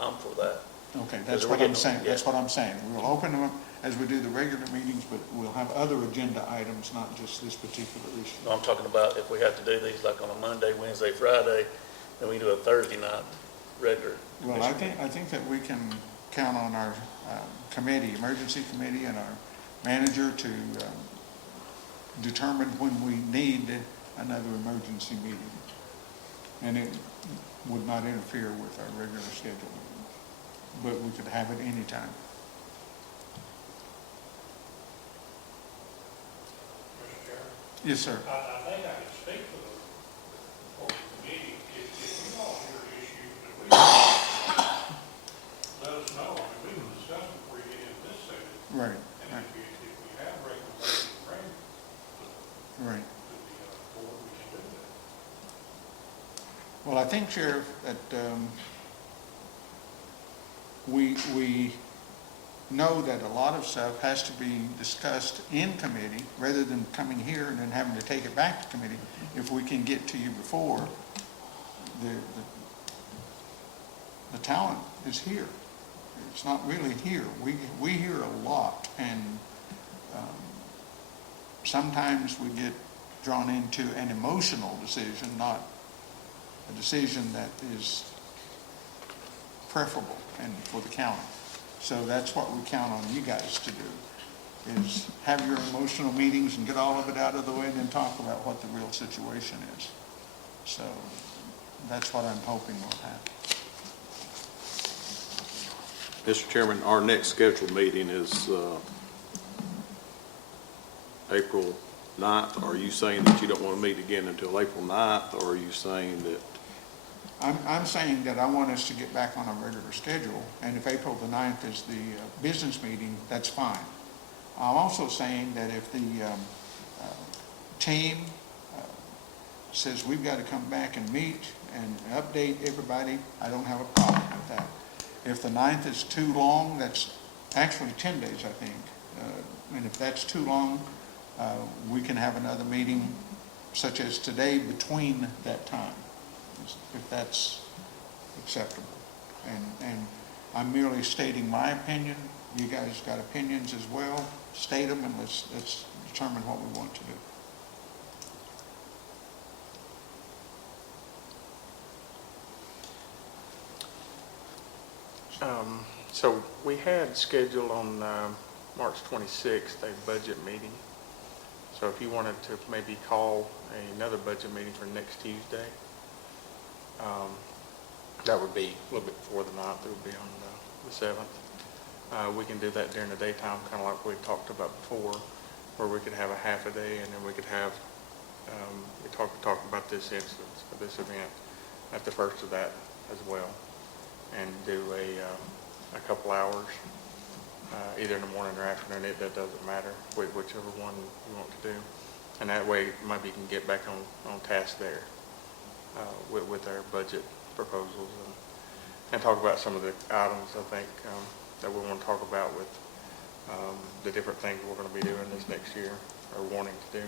I'm for that. Okay, that's what I'm saying. That's what I'm saying. We'll open them up as we do the regular meetings, but we'll have other agenda items, not just this particular issue. No, I'm talking about if we have to do these like on a Monday, Wednesday, Friday, then we do a Thursday night regular. Well, I think that we can count on our committee, emergency committee, and our manager to determine when we need another emergency meeting. And it would not interfere with our regular schedule meeting, but we could have it anytime. Mr. Chairman, Yes, sir. I think I can speak for the committee. If you all hear issues that we let us know. I mean, we can discuss them before you get into this session. Right, And right, if we have recommendations to bring right. to the board, we can do that. Well, I think, Sheriff, that we know that a lot of stuff has to be discussed in committee rather than coming here and then having to take it back to committee. If we can get to you before, the talent is here. It's not really here. We hear a lot, and sometimes we get drawn into an emotional decision, not a decision that is preferable and for the county. So that's what we count on you guys to do, is have your emotional meetings and get all of it out of the way and then talk about what the real situation is. So that's what I'm hoping will happen. Mr. Chairman, our next scheduled meeting is April 9th. Are you saying that you don't want to meet again until April 9th, or are you saying that? I'm saying that I want us to get back on a regular schedule, and if April the 9th is the business meeting, that's fine. I'm also saying that if the team says we've got to come back and meet and update everybody, I don't have a problem with that. If the 9th is too long, that's actually 10 days, I think. And if that's too long, we can have another meeting such as today between that time, if that's acceptable. And I'm merely stating my opinion. You guys got opinions as well. State them, and let's determine what we want to do. So we had scheduled on March 26th a budget meeting. So if you wanted to maybe call another budget meeting for next Tuesday, that would be a little bit before the 9th. It would be on the 7th. We can do that during the daytime, kind of like we talked about before, where we could have a half a day, and then we could have, we talk about this instance, this event, at the first of that as well, and do a couple hours, either in the morning or afternoon. That doesn't matter, whichever one you want to do. And that way, maybe you can get back on task there with our budget proposals and talk about some of the items, I think, that we want to talk about with the different things we're going to be doing this next year or wanting to do.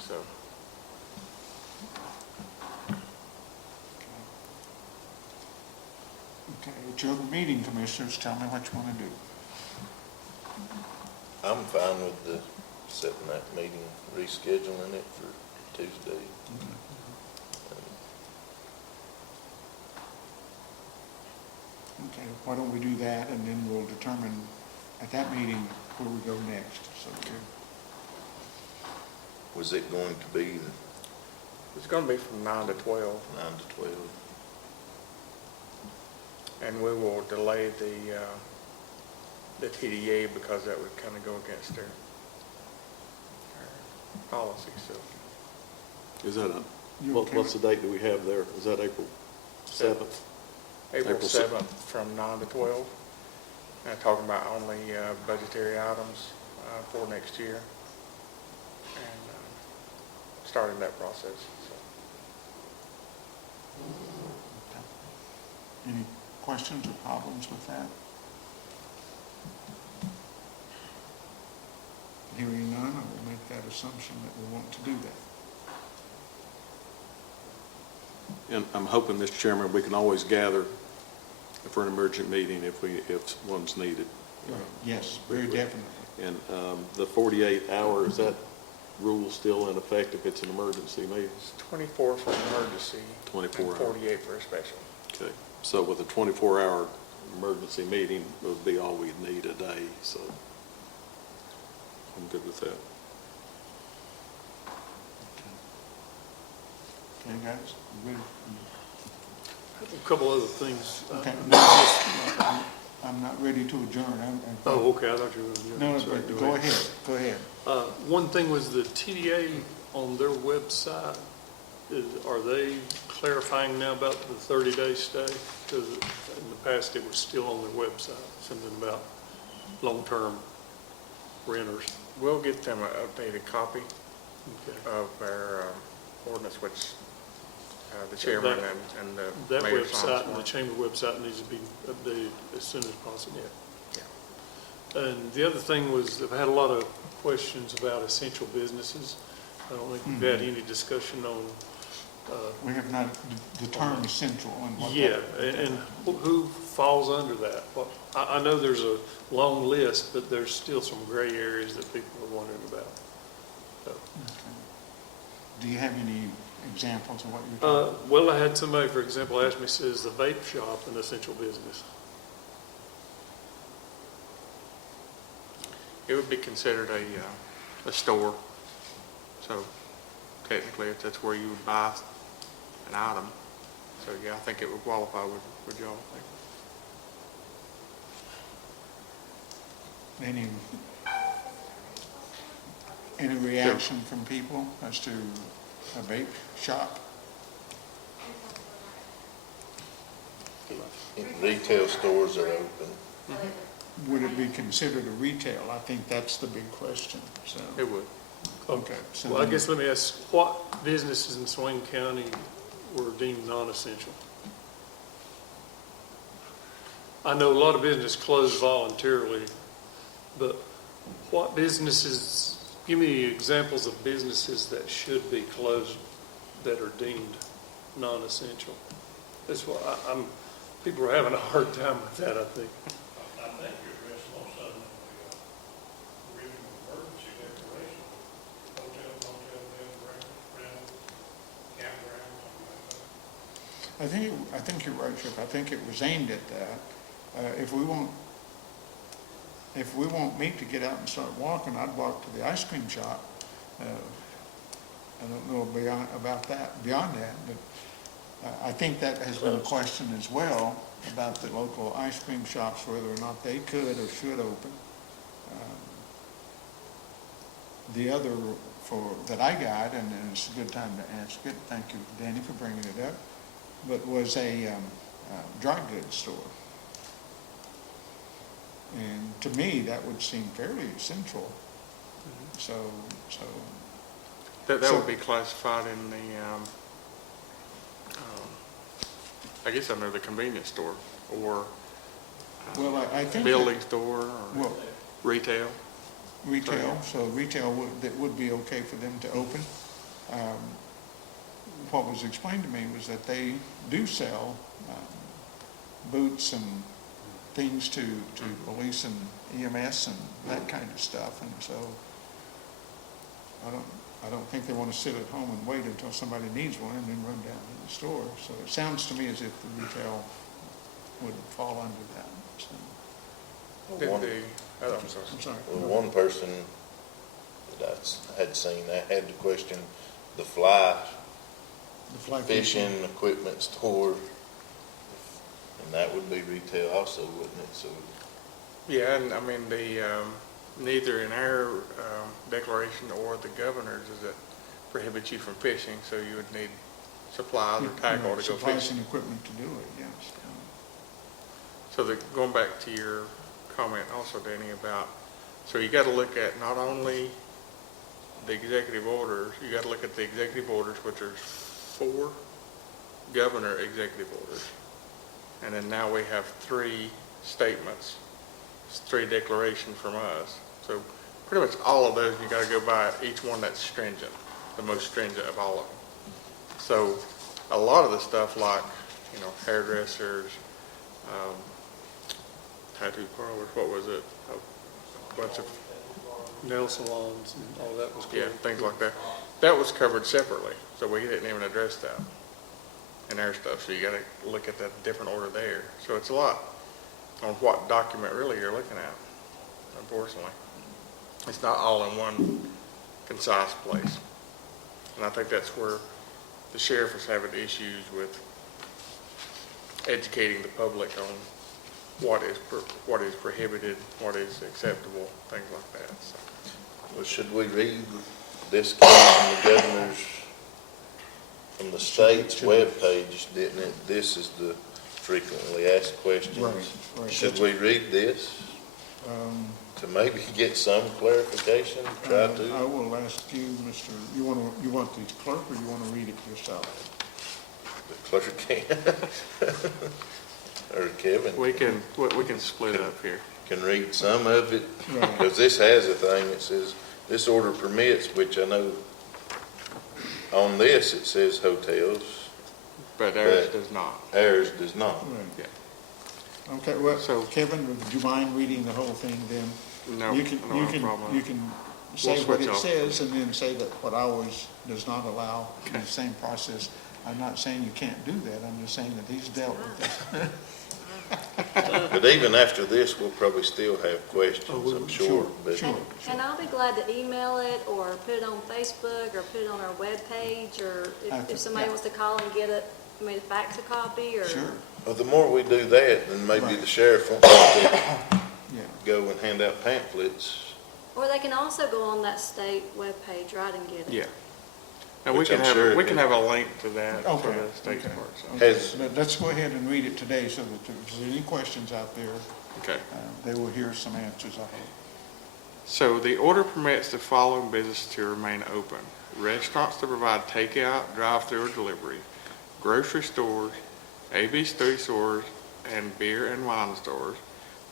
So. Okay, at your meeting, commissioners, tell me what you want to do. I'm fine with the setting that meeting, rescheduling it for Tuesday. Okay, why don't we do that, and then we'll determine at that meeting where we go next. So, Was it going to be It's going to be from 9 to 12. 9 to 12? And we will delay the TDA because that would kind of go against their policy, so. Is that You okay? what's the date that we have there? Is that April 7th? April April 7th from 9 to 12. Talking about only budgetary items for next year and starting that process. So. Any questions or problems with that? Hearing none, I will make that assumption that we want to do that. And I'm hoping, Mr. Chairman, we can always gather for an emergent meeting if one's needed. Yes, very definitely. And the 48-hour, is that rule still in effect if it's an emergency meeting? It's 24 for an emergency 24 and 48 for a special. Okay, so with a 24-hour emergency meeting would be all we'd need a day, so I'm good with that. Okay, guys, ready? A couple other things. Okay, no, I'm not ready to adjourn. Oh, okay, I thought you were. No, sorry, but go ahead, go ahead. One thing was the TDA on their website, are they clarifying now about the 30-day stay? Because in the past, it was still on their website, something about long-term renters. We'll get them an updated copy Okay. of our ordinance, which the chairman and the That mayor signs website and for. the chamber website needs to be updated as soon as possible. Yeah. And the other thing was, I've had a lot of questions about essential businesses. I don't think we've had any discussion on, We have not, the term essential and what that. yeah, and who falls under that? Well, I know there's a long list, but there's still some gray areas that people are wondering about. So, Okay. Do you have any examples of what you're talking about? well, I had somebody, for example, ask me, says the vape shop an essential business? It would be considered a store. So technically, if that's where you would buy an item. So yeah, I think it would qualify with y'all, I think. Any reaction from people as to a vape shop? Retail stores are open. Would it be considered a retail? I think that's the big question, so. It would. Okay. So Well, I then- guess let me ask, what businesses in Swain County were deemed non-essential? I know a lot of business closed voluntarily, but what businesses, give me examples of businesses that should be closed that are deemed non-essential. That's why people are having a hard time with that, I think. I think you addressed most of them in the original emergency declaration. Hotel, motel, bed, breakfast, rental, campground, something like that. I think you're right, Chip. I think it was aimed at that. If we want meat to get out and start walking, I'd walk to the ice cream shop. I don't know about that, beyond that, but I think that has been a question as well about the local ice cream shops, whether or not they could or should open. The other that I got, and it's a good time to ask it, thank you, Danny, for bringing it up, but was a dry goods store. And to me, that would seem fairly essential. So That So- would be classified in the, I guess under the convenience store or well, I think building store or well, retail. retail, so retail that would be okay for them to open. What was explained to me was that they do sell boots and things to police and EMS and that kind of stuff, and so I don't think they want to sit at home and wait until somebody needs one and then run down to the store. So it sounds to me as if the retail would fall under that. So, I'm sorry. I'm sorry. Well, one person that I had seen, that had to question the fly The fly fishing equipment store, and that would be retail also, wouldn't it? So Yeah, and I mean, neither in our declaration or the governor's does it prohibit you from fishing, so you would need supplies or tackle to go supplies fishing. and equipment to do it, yes. So going back to your comment also, Danny, about, so you got to look at not only the executive orders, you got to look at the executive orders, which are 4 governor executive orders. And then now we have 3 statements, 3 declarations from us. So pretty much all of those, you got to go by each one that's stringent, the most stringent of all of them. So a lot of the stuff like, hairdressers, tattoo parlors, what was it? A bunch of, Nail salons and all that was yeah, closed. things like that. That was covered separately, so we didn't even address that in our stuff. So you got to look at that different order there. So it's a lot on what document really you're looking at, unfortunately. It's not all in one concise place. And I think that's where the sheriff is having issues with educating the public on what is prohibited, what is acceptable, things like that. So, Well, should we read this came from the governor's, from the state's webpage, didn't it? This is the frequently asked questions. Right. Should we read this to maybe get some clarification? Try I to. will ask you, Mr., you want the clerk or you want to read it yourself? The clerk can. Or Kevin we can split up here. can read some of it. Right. Because this has a thing that says, this order permits, which I know on this it says hotels. But ours does not. Ours does not. Right. Yeah. Okay, well, So- Kevin, would you mind reading the whole thing then? No, You can, I don't have a problem. you can say We'll what switch it off. says and then say that what ours does not allow in the same process. I'm not saying you can't do that, I'm just saying that he's dealt with this. But even after this, we'll probably still have questions, I'm sure. But Sure. And I'll be glad to email it or put it on Facebook or put it on our webpage, or if somebody Yeah. wants to call and get it, I mean, fax a copy or. Sure, Well, the more we do that, then maybe Right. the sheriff won't have to yeah. go and hand out pamphlets. Or they can also go on that state webpage, right, and get it. Yeah. And Which I'm sure we it can is. have a link to that for Okay, the state's okay. part. So. Has, But let's go ahead and read it today so that if there's any questions out there, Okay. they will hear some answers, I hope. So the order permits the following businesses to remain open: restaurants to provide takeout, drive-through, or delivery, grocery stores, ABC stores, and beer and wine stores,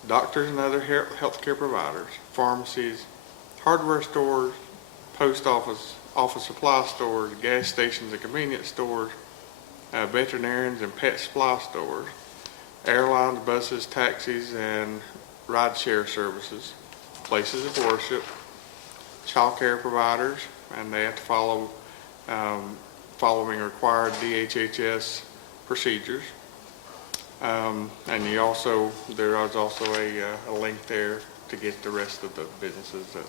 doctors and other healthcare providers, pharmacies, hardware stores, post office, office supply stores, gas stations and convenience stores, veterinarians and pet supply stores, airlines, buses, taxis, and rideshare services, places of worship, child care providers, and they have to follow following required DHHS procedures. And there is also a link there to get the rest of the businesses that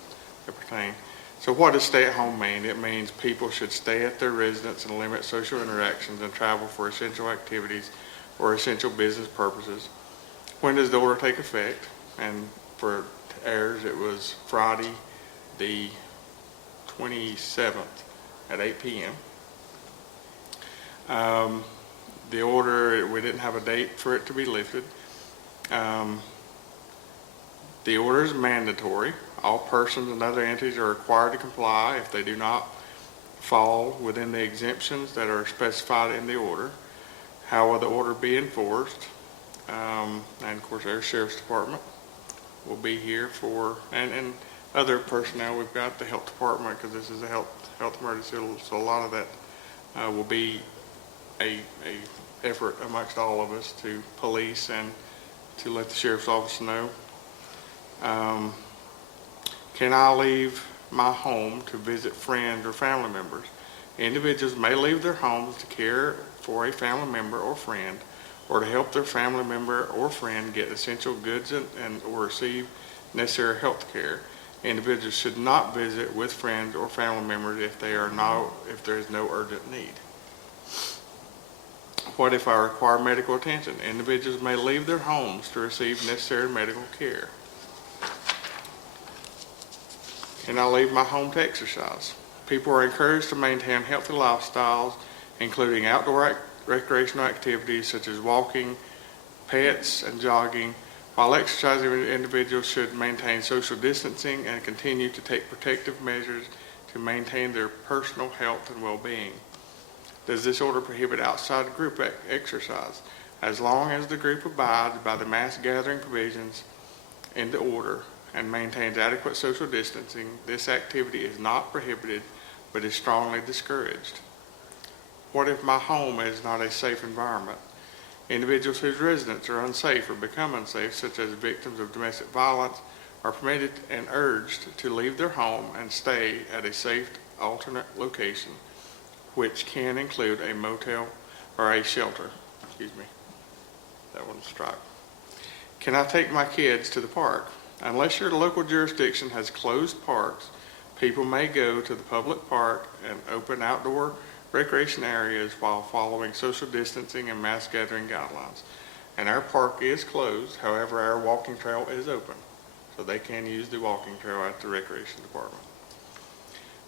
pertain. So what does stay-at-home mean? It means people should stay at their residence and limit social interactions and travel for essential activities or essential business purposes. When does the order take effect? And for ours, it was Friday, the 27th at 8 p.m. The order, we didn't have a date for it to be lifted. The order is mandatory. All persons and other entities are required to comply if they do not fall within the exemptions that are specified in the order. How will the order be enforced? And of course, our Sheriff's Department will be here for, and other personnel. We've got the Health Department because this is a health emergency, so a lot of that will be a effort amongst all of us to police and to let the Sheriff's Office know. Can I leave my home to visit friends or family members? Individuals may leave their homes to care for a family member or friend, or to help their family member or friend get essential goods and or receive necessary health care. Individuals should not visit with friends or family members if there is no urgent need. What if I require medical attention? Individuals may leave their homes to receive necessary medical care. Can I leave my home to exercise? People are encouraged to maintain healthy lifestyles, including outdoor recreational activities such as walking, pets, and jogging. While exercising, individuals should maintain social distancing and continue to take protective measures to maintain their personal health and well-being. Does this order prohibit outside group exercise? As long as the group abides by the mass gathering provisions in the order and maintains adequate social distancing, this activity is not prohibited but is strongly discouraged. What if my home is not a safe environment? Individuals whose residents are unsafe or become unsafe, such as victims of domestic violence, are permitted and urged to leave their home and stay at a safe alternate location, which can include a motel or a shelter. Excuse me. That one's struck. Can I take my kids to the park? Unless your local jurisdiction has closed parks, people may go to the public park and open outdoor recreation areas while following social distancing and mass gathering guidelines. And our park is closed, however, our walking trail is open, so they can use the walking trail at the recreation department.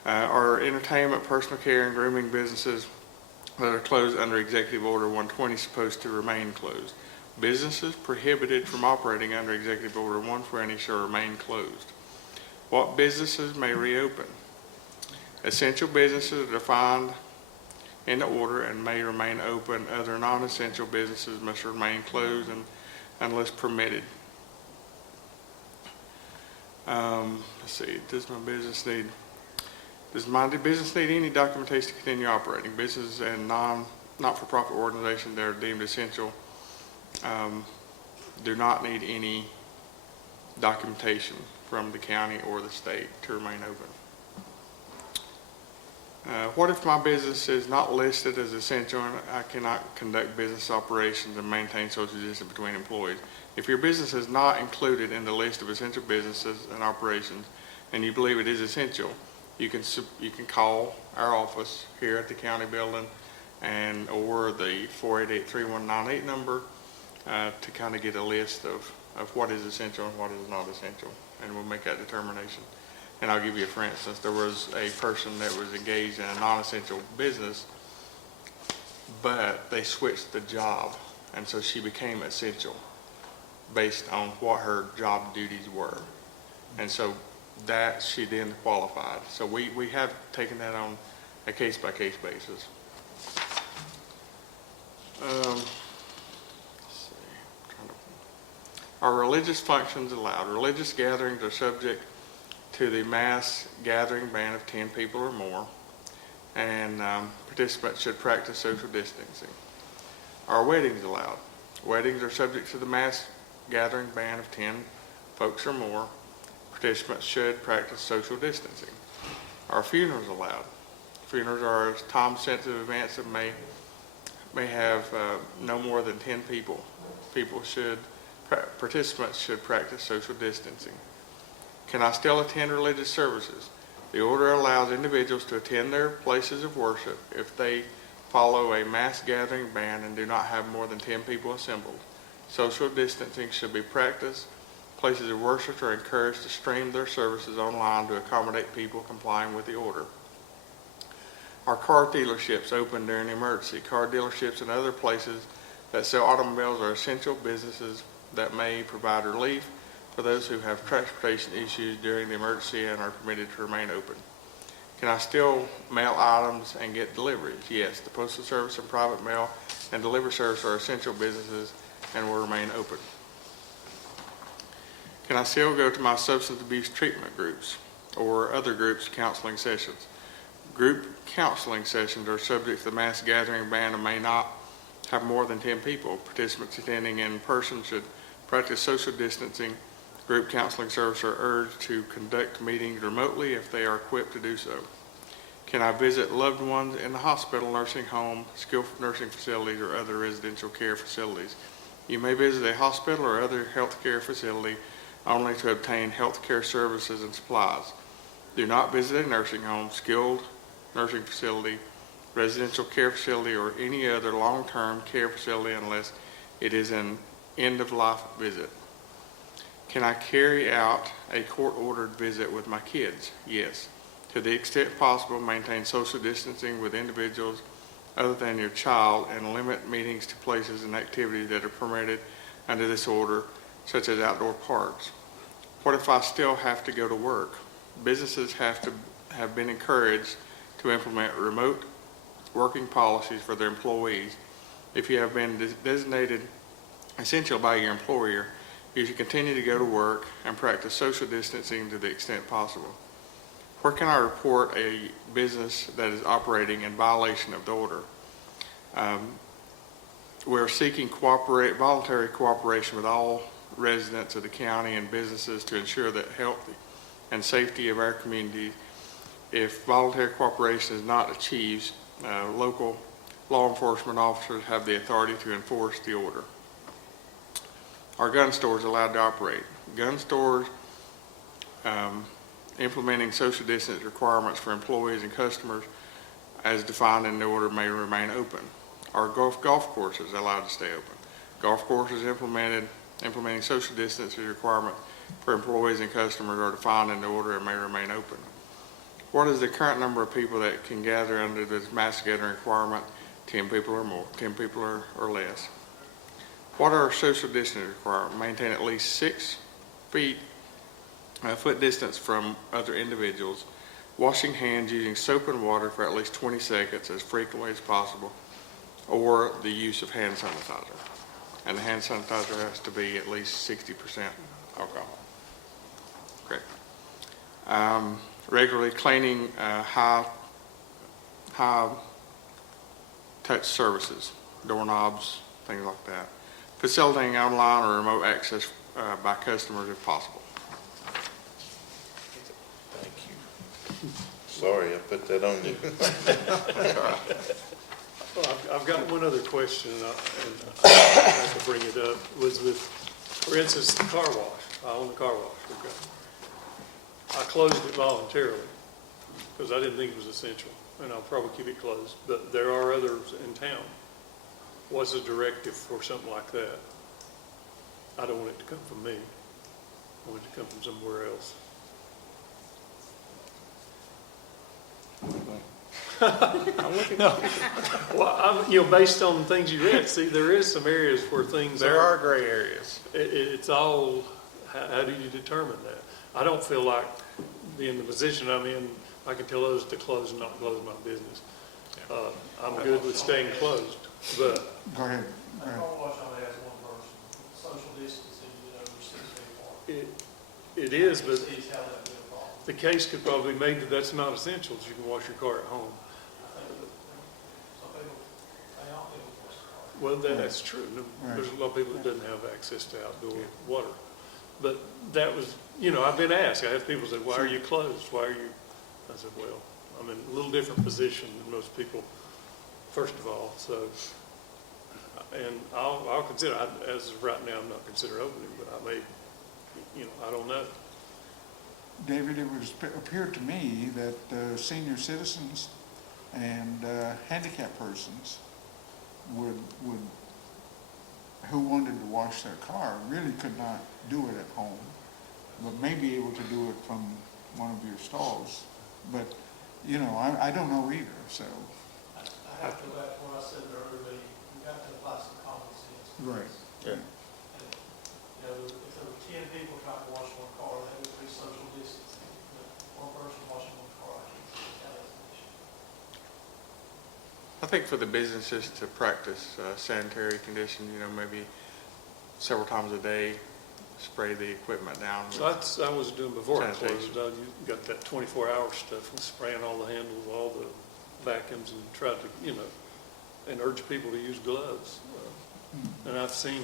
Our entertainment, personal care, and grooming businesses that are closed under Executive Order 120 is supposed to remain closed. Businesses prohibited from operating under Executive Order 120 shall remain closed. What businesses may reopen? Essential businesses are defined in the order and may remain open. Other non-essential businesses must remain closed unless permitted. Let's see, does my business need any documentation to continue operating? Businesses and not-for-profit organizations that are deemed essential do not need any documentation from the county or the state to remain open. What if my business is not listed as essential and I cannot conduct business operations and maintain social distance between employees? If your business is not included in the list of essential businesses and operations and you believe it is essential, you can call our office here at the county building or the 488-3198 number to kind of get a list of what is essential and what is not essential, and we'll make that determination. And I'll give you, for instance, there was a person that was engaged in a non-essential business, but they switched the job, and so she became essential based on what her job duties were. And so that she then qualified. So we have taken that on a case-by-case basis. Let's see. Are religious functions allowed? Religious gatherings are subject to the mass gathering ban of 10 people or more, and participants should practice social distancing. Are weddings allowed? Weddings are subject to the mass gathering ban of 10 folks or more. Participants should practice social distancing. Are funerals allowed? Funerals are time-sensitive events that may have no more than 10 people. Participants should practice social distancing. Can I still attend religious services? The order allows individuals to attend their places of worship if they follow a mass gathering ban and do not have more than 10 people assembled. Social distancing should be practiced. Places of worship are encouraged to stream their services online to accommodate people complying with the order. Are car dealerships open during an emergency? Car dealerships and other places that sell automobiles are essential businesses that may provide relief for those who have transportation issues during the emergency and are permitted to remain open. Can I still mail items and get deliveries? Yes, the Postal Service and private mail and delivery service are essential businesses and will remain open. Can I still go to my substance abuse treatment groups or other groups' counseling sessions? Group counseling sessions are subject to the mass gathering ban and may not have more than 10 people. Participants attending in person should practice social distancing. Group counseling services are urged to conduct meetings remotely if they are equipped to do so. Can I visit loved ones in the hospital, nursing home, skilled nursing facilities, or other residential care facilities? You may visit a hospital or other health care facility only to obtain health care services and supplies. Do not visit a nursing home, skilled nursing facility, residential care facility, or any other long-term care facility unless it is an end-of-life visit. Can I carry out a court-ordered visit with my kids? Yes. To the extent possible, maintain social distancing with individuals other than your child and limit meetings to places and activities that are permitted under this order, such as outdoor parks. What if I still have to go to work? Businesses have been encouraged to implement remote working policies for their employees. If you have been designated essential by your employer, you should continue to go to work and practice social distancing to the extent possible. Where can I report a business that is operating in violation of the order? We're seeking voluntary cooperation with all residents of the county and businesses to ensure the health and safety of our community. If voluntary cooperation is not achieved, local law enforcement officers have the authority to enforce the order. Are gun stores allowed to operate? Gun stores implementing social distance requirements for employees and customers as defined in the order may remain open. Are golf courses allowed to stay open? Golf courses implementing social distancing requirement for employees and customers are defined in the order and may remain open. What is the current number of people that can gather under this mass gathering requirement? 10 people or more, 10 people or less. What are social distancing requirements? Maintain at least 6 feet, foot distance from other individuals. Washing hands using soap and water for at least 20 seconds as frequently as possible. Or the use of hand sanitizer. And the hand sanitizer has to be at least 60% alcohol. Great. Regularly cleaning high touch surfaces, doorknobs, things like that. Facilitating online or remote access by customers if possible. Thank you. Sorry, I put that on you. Well, I've got one other question, and I have to bring it up, was with, for instance, the car wash. I own a car wash, okay. I closed it voluntarily because I didn't think it was essential, and I'll probably keep it closed, but there are others in town. What's the directive for something like that? I don't want it to come from me. I want it to come from somewhere else. No. Well, based on things you read, see, there is some areas where things There are gray areas. It's all, how do you determine that? I don't feel like being the position I'm in, I can tell others to close and not close my business. I'm good with staying closed, but Go ahead. Go A ahead. car wash only has one person. Social distancing, over 6 feet apart. it is, but Sees how that will fall. the case could probably be made that that's not essential, you can wash your car at home. Some people, they all do wash their car. Well, that's true. There's a lot of people that doesn't have access to outdoor water. But that was, I've been asked, I have people say, why are you closed? Why are you? I said, well, I'm in a little different position than most people, first of all, so, and I'll consider, as of right now, I'm not considering opening, but I may, I don't know. David, it appeared to me that senior citizens and handicapped persons who wanted to wash their car really could not do it at home, but may be able to do it from one of your stalls. But, I don't know either, so. I have to go back to what I said earlier, you have to apply some common sense. Right. Yeah. And, if there were 10 people trying to wash one car, that would be social distancing. But one person washing one car, I can't see that as an issue. I think for the businesses to practice sanitary conditions, maybe several times a day, spray the equipment down. So that's, I was doing before I Sanitation. closed. You got that 24-hour stuff, and spraying all the handles, all the vacuums, and tried to, and urge people to use gloves. And I'm seeing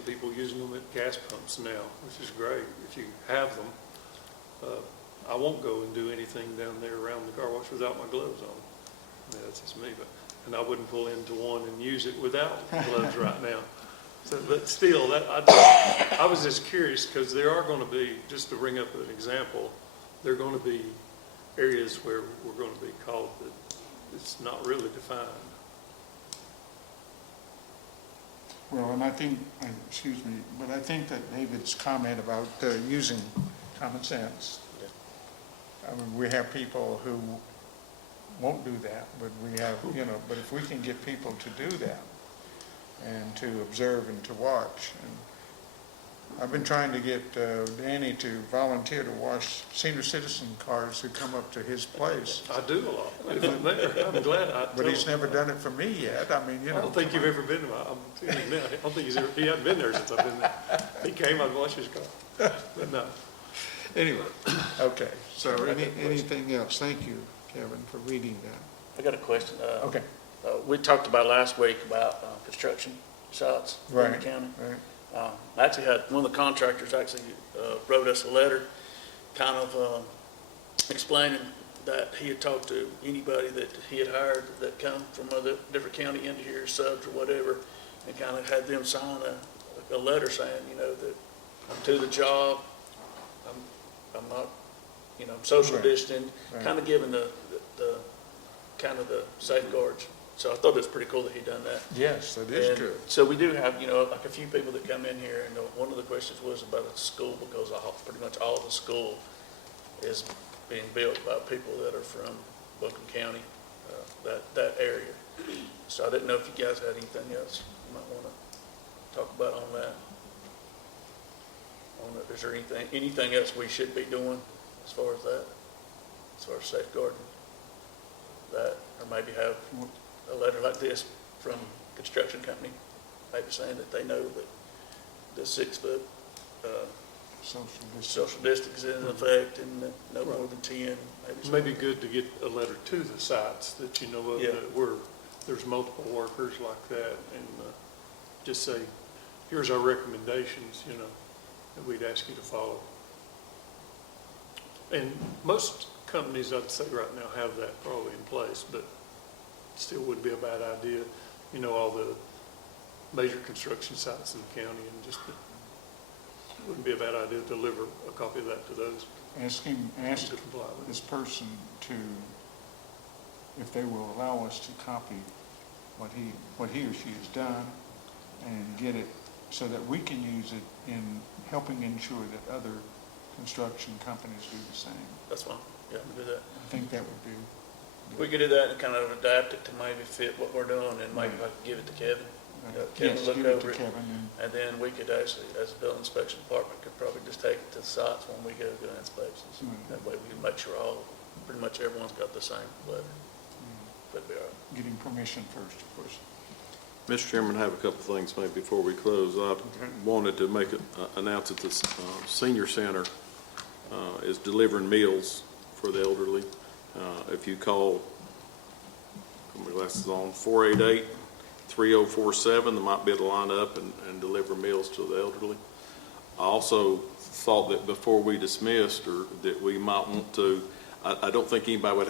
people using them at gas pumps now, which is great. If you have them, I won't go and do anything down there around the car wash without my gloves on. Yeah, that's just me, and I wouldn't pull into one and use it without gloves right now. So, but still, I was just curious because there are going to be, just to bring up an example, there are going to be areas where we're going to be called that it's not really defined. Well, and I think, but I think that David's comment about using common sense. I mean, we have people who won't do that, but we have, but if we can get people to do that and to observe and to watch. And I've been trying to get Danny to volunteer to wash senior citizen cars who come up to his place. I do a lot. If I'm there, I'm glad. But he's never done it for me yet. I mean, I don't think you've ever been to my, I don't think he hasn't been there since I've been there. He came, I'd wash his car. But no. Anyway, okay, so anything else? Thank you, Kevin, for reading that. I got a question. Okay. We talked about last week about construction sites in the Right, county. right. I actually had, one of the contractors actually wrote us a letter kind of explaining that he had talked to anybody that he had hired that come from other different county engineers, subs or whatever, and kind of had them sign a letter saying, that I'm to the job, I'm not, social Right, distancing, right. kind of giving kind of the safeguards. So I thought it was pretty cool that he done that. Yes, that is And good. so we do have, like a few people that come in here, and one of the questions was about the school, because pretty much all the school is being built by people that are from Buncombe County, that area. So I didn't know if you guys had anything else you might want to talk about on that. Is there anything else we should be doing as far as that, as far as safeguarding that, or maybe have a letter like this from a construction company, maybe saying that they know that the 6 foot social distance is in effect and that no more than 10. It may be good to get a letter to the sites that you know of, Yeah. that where there's multiple workers like that, and just say, here's our recommendations, that we'd ask you to follow. And most companies, I'd say right now, have that probably in place, but still would be a bad idea. All the major construction sites in the county, and just, it wouldn't be a bad idea to deliver a copy of that to those Ask to comply with. this person to, if they will allow us to copy what he or she has done and get it so that we can use it in helping ensure that other construction companies do the same. That's fine. Yeah, we can do that. I think that would be. We could do that and kind of adapt it to maybe fit what we're doing, and maybe I could give it to Kevin. Kevin Yes, look give it over to it. Kevin. And then we could actually, as a building inspection department, could probably just take it to the sites when we go do inspections. That way we can make sure pretty much everyone's got the same letter. That'd be all right. Getting permission first, of course. Mr. Chairman, I have a couple of things maybe before we close. I wanted to announce that the senior center is delivering meals for the elderly. If you call, put my glasses on, 488-3047, they might be able to line up and deliver meals to the elderly. I also thought that before we dismissed, or that we might want to, I don't think anybody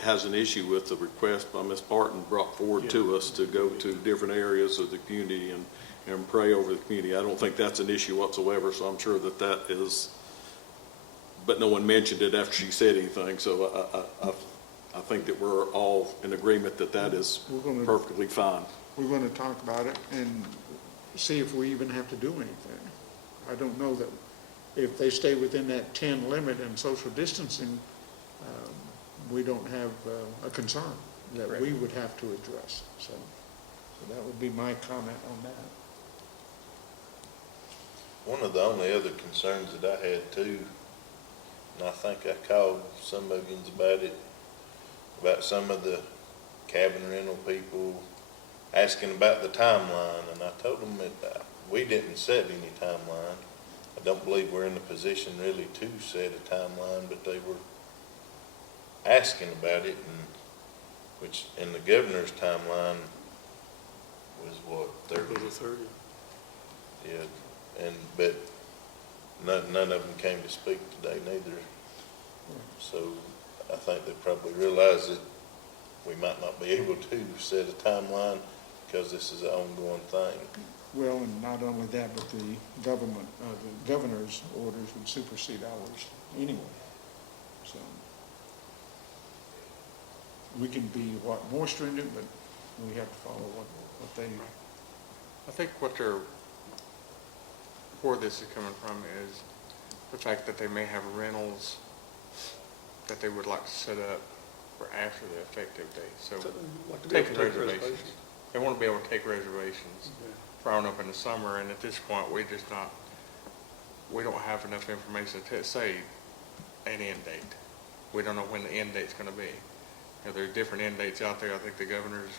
has an issue with the request by Ms. Barton brought forward to us to go to different areas of the community and pray over the community. I don't think that's an issue whatsoever, so I'm sure that is, but no one mentioned it after she said anything, so I think that we're all in agreement that is perfectly fine. We're going to talk about it and see if we even have to do anything. I don't know that if they stay within that 10 limit and social distancing, we don't have a concern that we would have to address. So that would be my comment on that. One of the only other concerns that I had too, and I think I called some of you about it, about some of the cabin rental people asking about the timeline, and I told them that we didn't set any timeline. I don't believe we're in a position really to set a timeline, but they were asking about it, and which in the governor's timeline was what, 30? It was a 30. Yeah, but none of them came to speak today neither. So I think they probably realize that we might not be able to set a timeline because this is an ongoing thing. Well, and not only that, but the governor's orders would supersede ours anyway. So we can be more stringent, but we have to follow what they. I think where this is coming from is the fact that they may have rentals that they would like to set up for after the effective date. So Like to be able take to take reservations. They want to be able to take reservations for on up in the summer, and at this point, we don't have enough information to say an end date. We don't know when the end date's going to be. There are different end dates out there. I think the governor's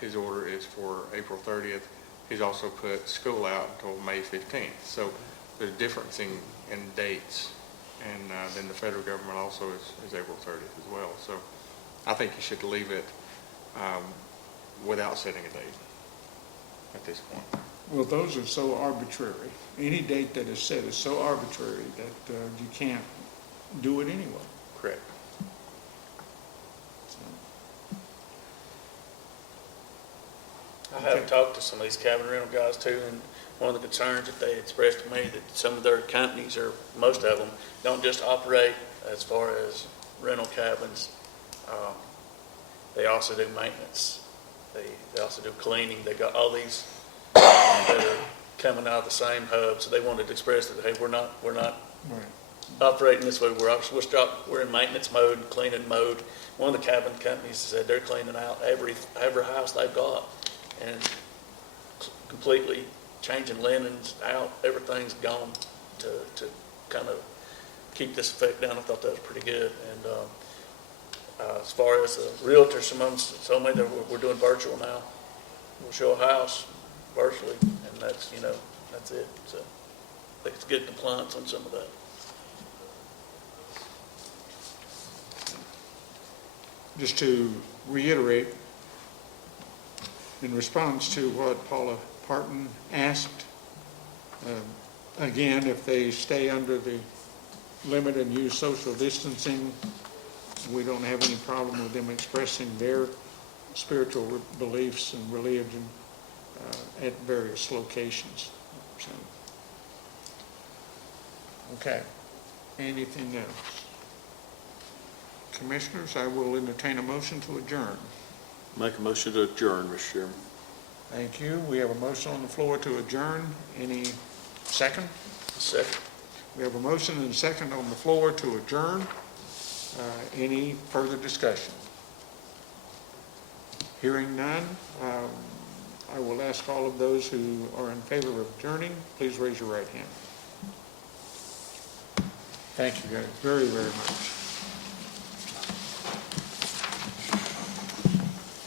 his order is for April 30th. He's also put school out until May 15th. So there's difference in dates. And then the federal government also is April 30th as well. So I think you should leave it without setting a date at this point. Well, those are so arbitrary. Any date that is set is so arbitrary that you can't do it anyway. Correct. I have talked to some of these cabin rental guys too, and one of the concerns that they expressed to me that some of their companies, or most of them, don't just operate as far as rental cabins They also do maintenance. They also do cleaning. They got all these that are coming out of the same hub, so they wanted to express that, hey, we're not operating this way. We're in maintenance mode, cleaning mode. One of the cabin companies said they're cleaning out every house they've got and completely changing linens out. Everything's gone to kind of keep this effect down. I thought that was pretty good. And as far as the realtor, someone told me that we're doing virtual now. We'll show a house virtually, and that's it. So I think it's good compliance on some of that. Just to reiterate, in response to what Paula Parton asked, again, if they stay under the limit and use social distancing, we don't have any problem with them expressing their spiritual beliefs and religion at various locations. So, okay. Anything else? Commissioners, I will entertain a motion to adjourn. Make a motion to adjourn, Mr. Chairman. Thank you. We have a motion on the floor to adjourn. Any second? Second. We have a motion and a second on the floor to adjourn. Any further discussion? Hearing none, I will ask all of those who are in favor of adjourning, please raise your right hand. Thank you guys very, very much.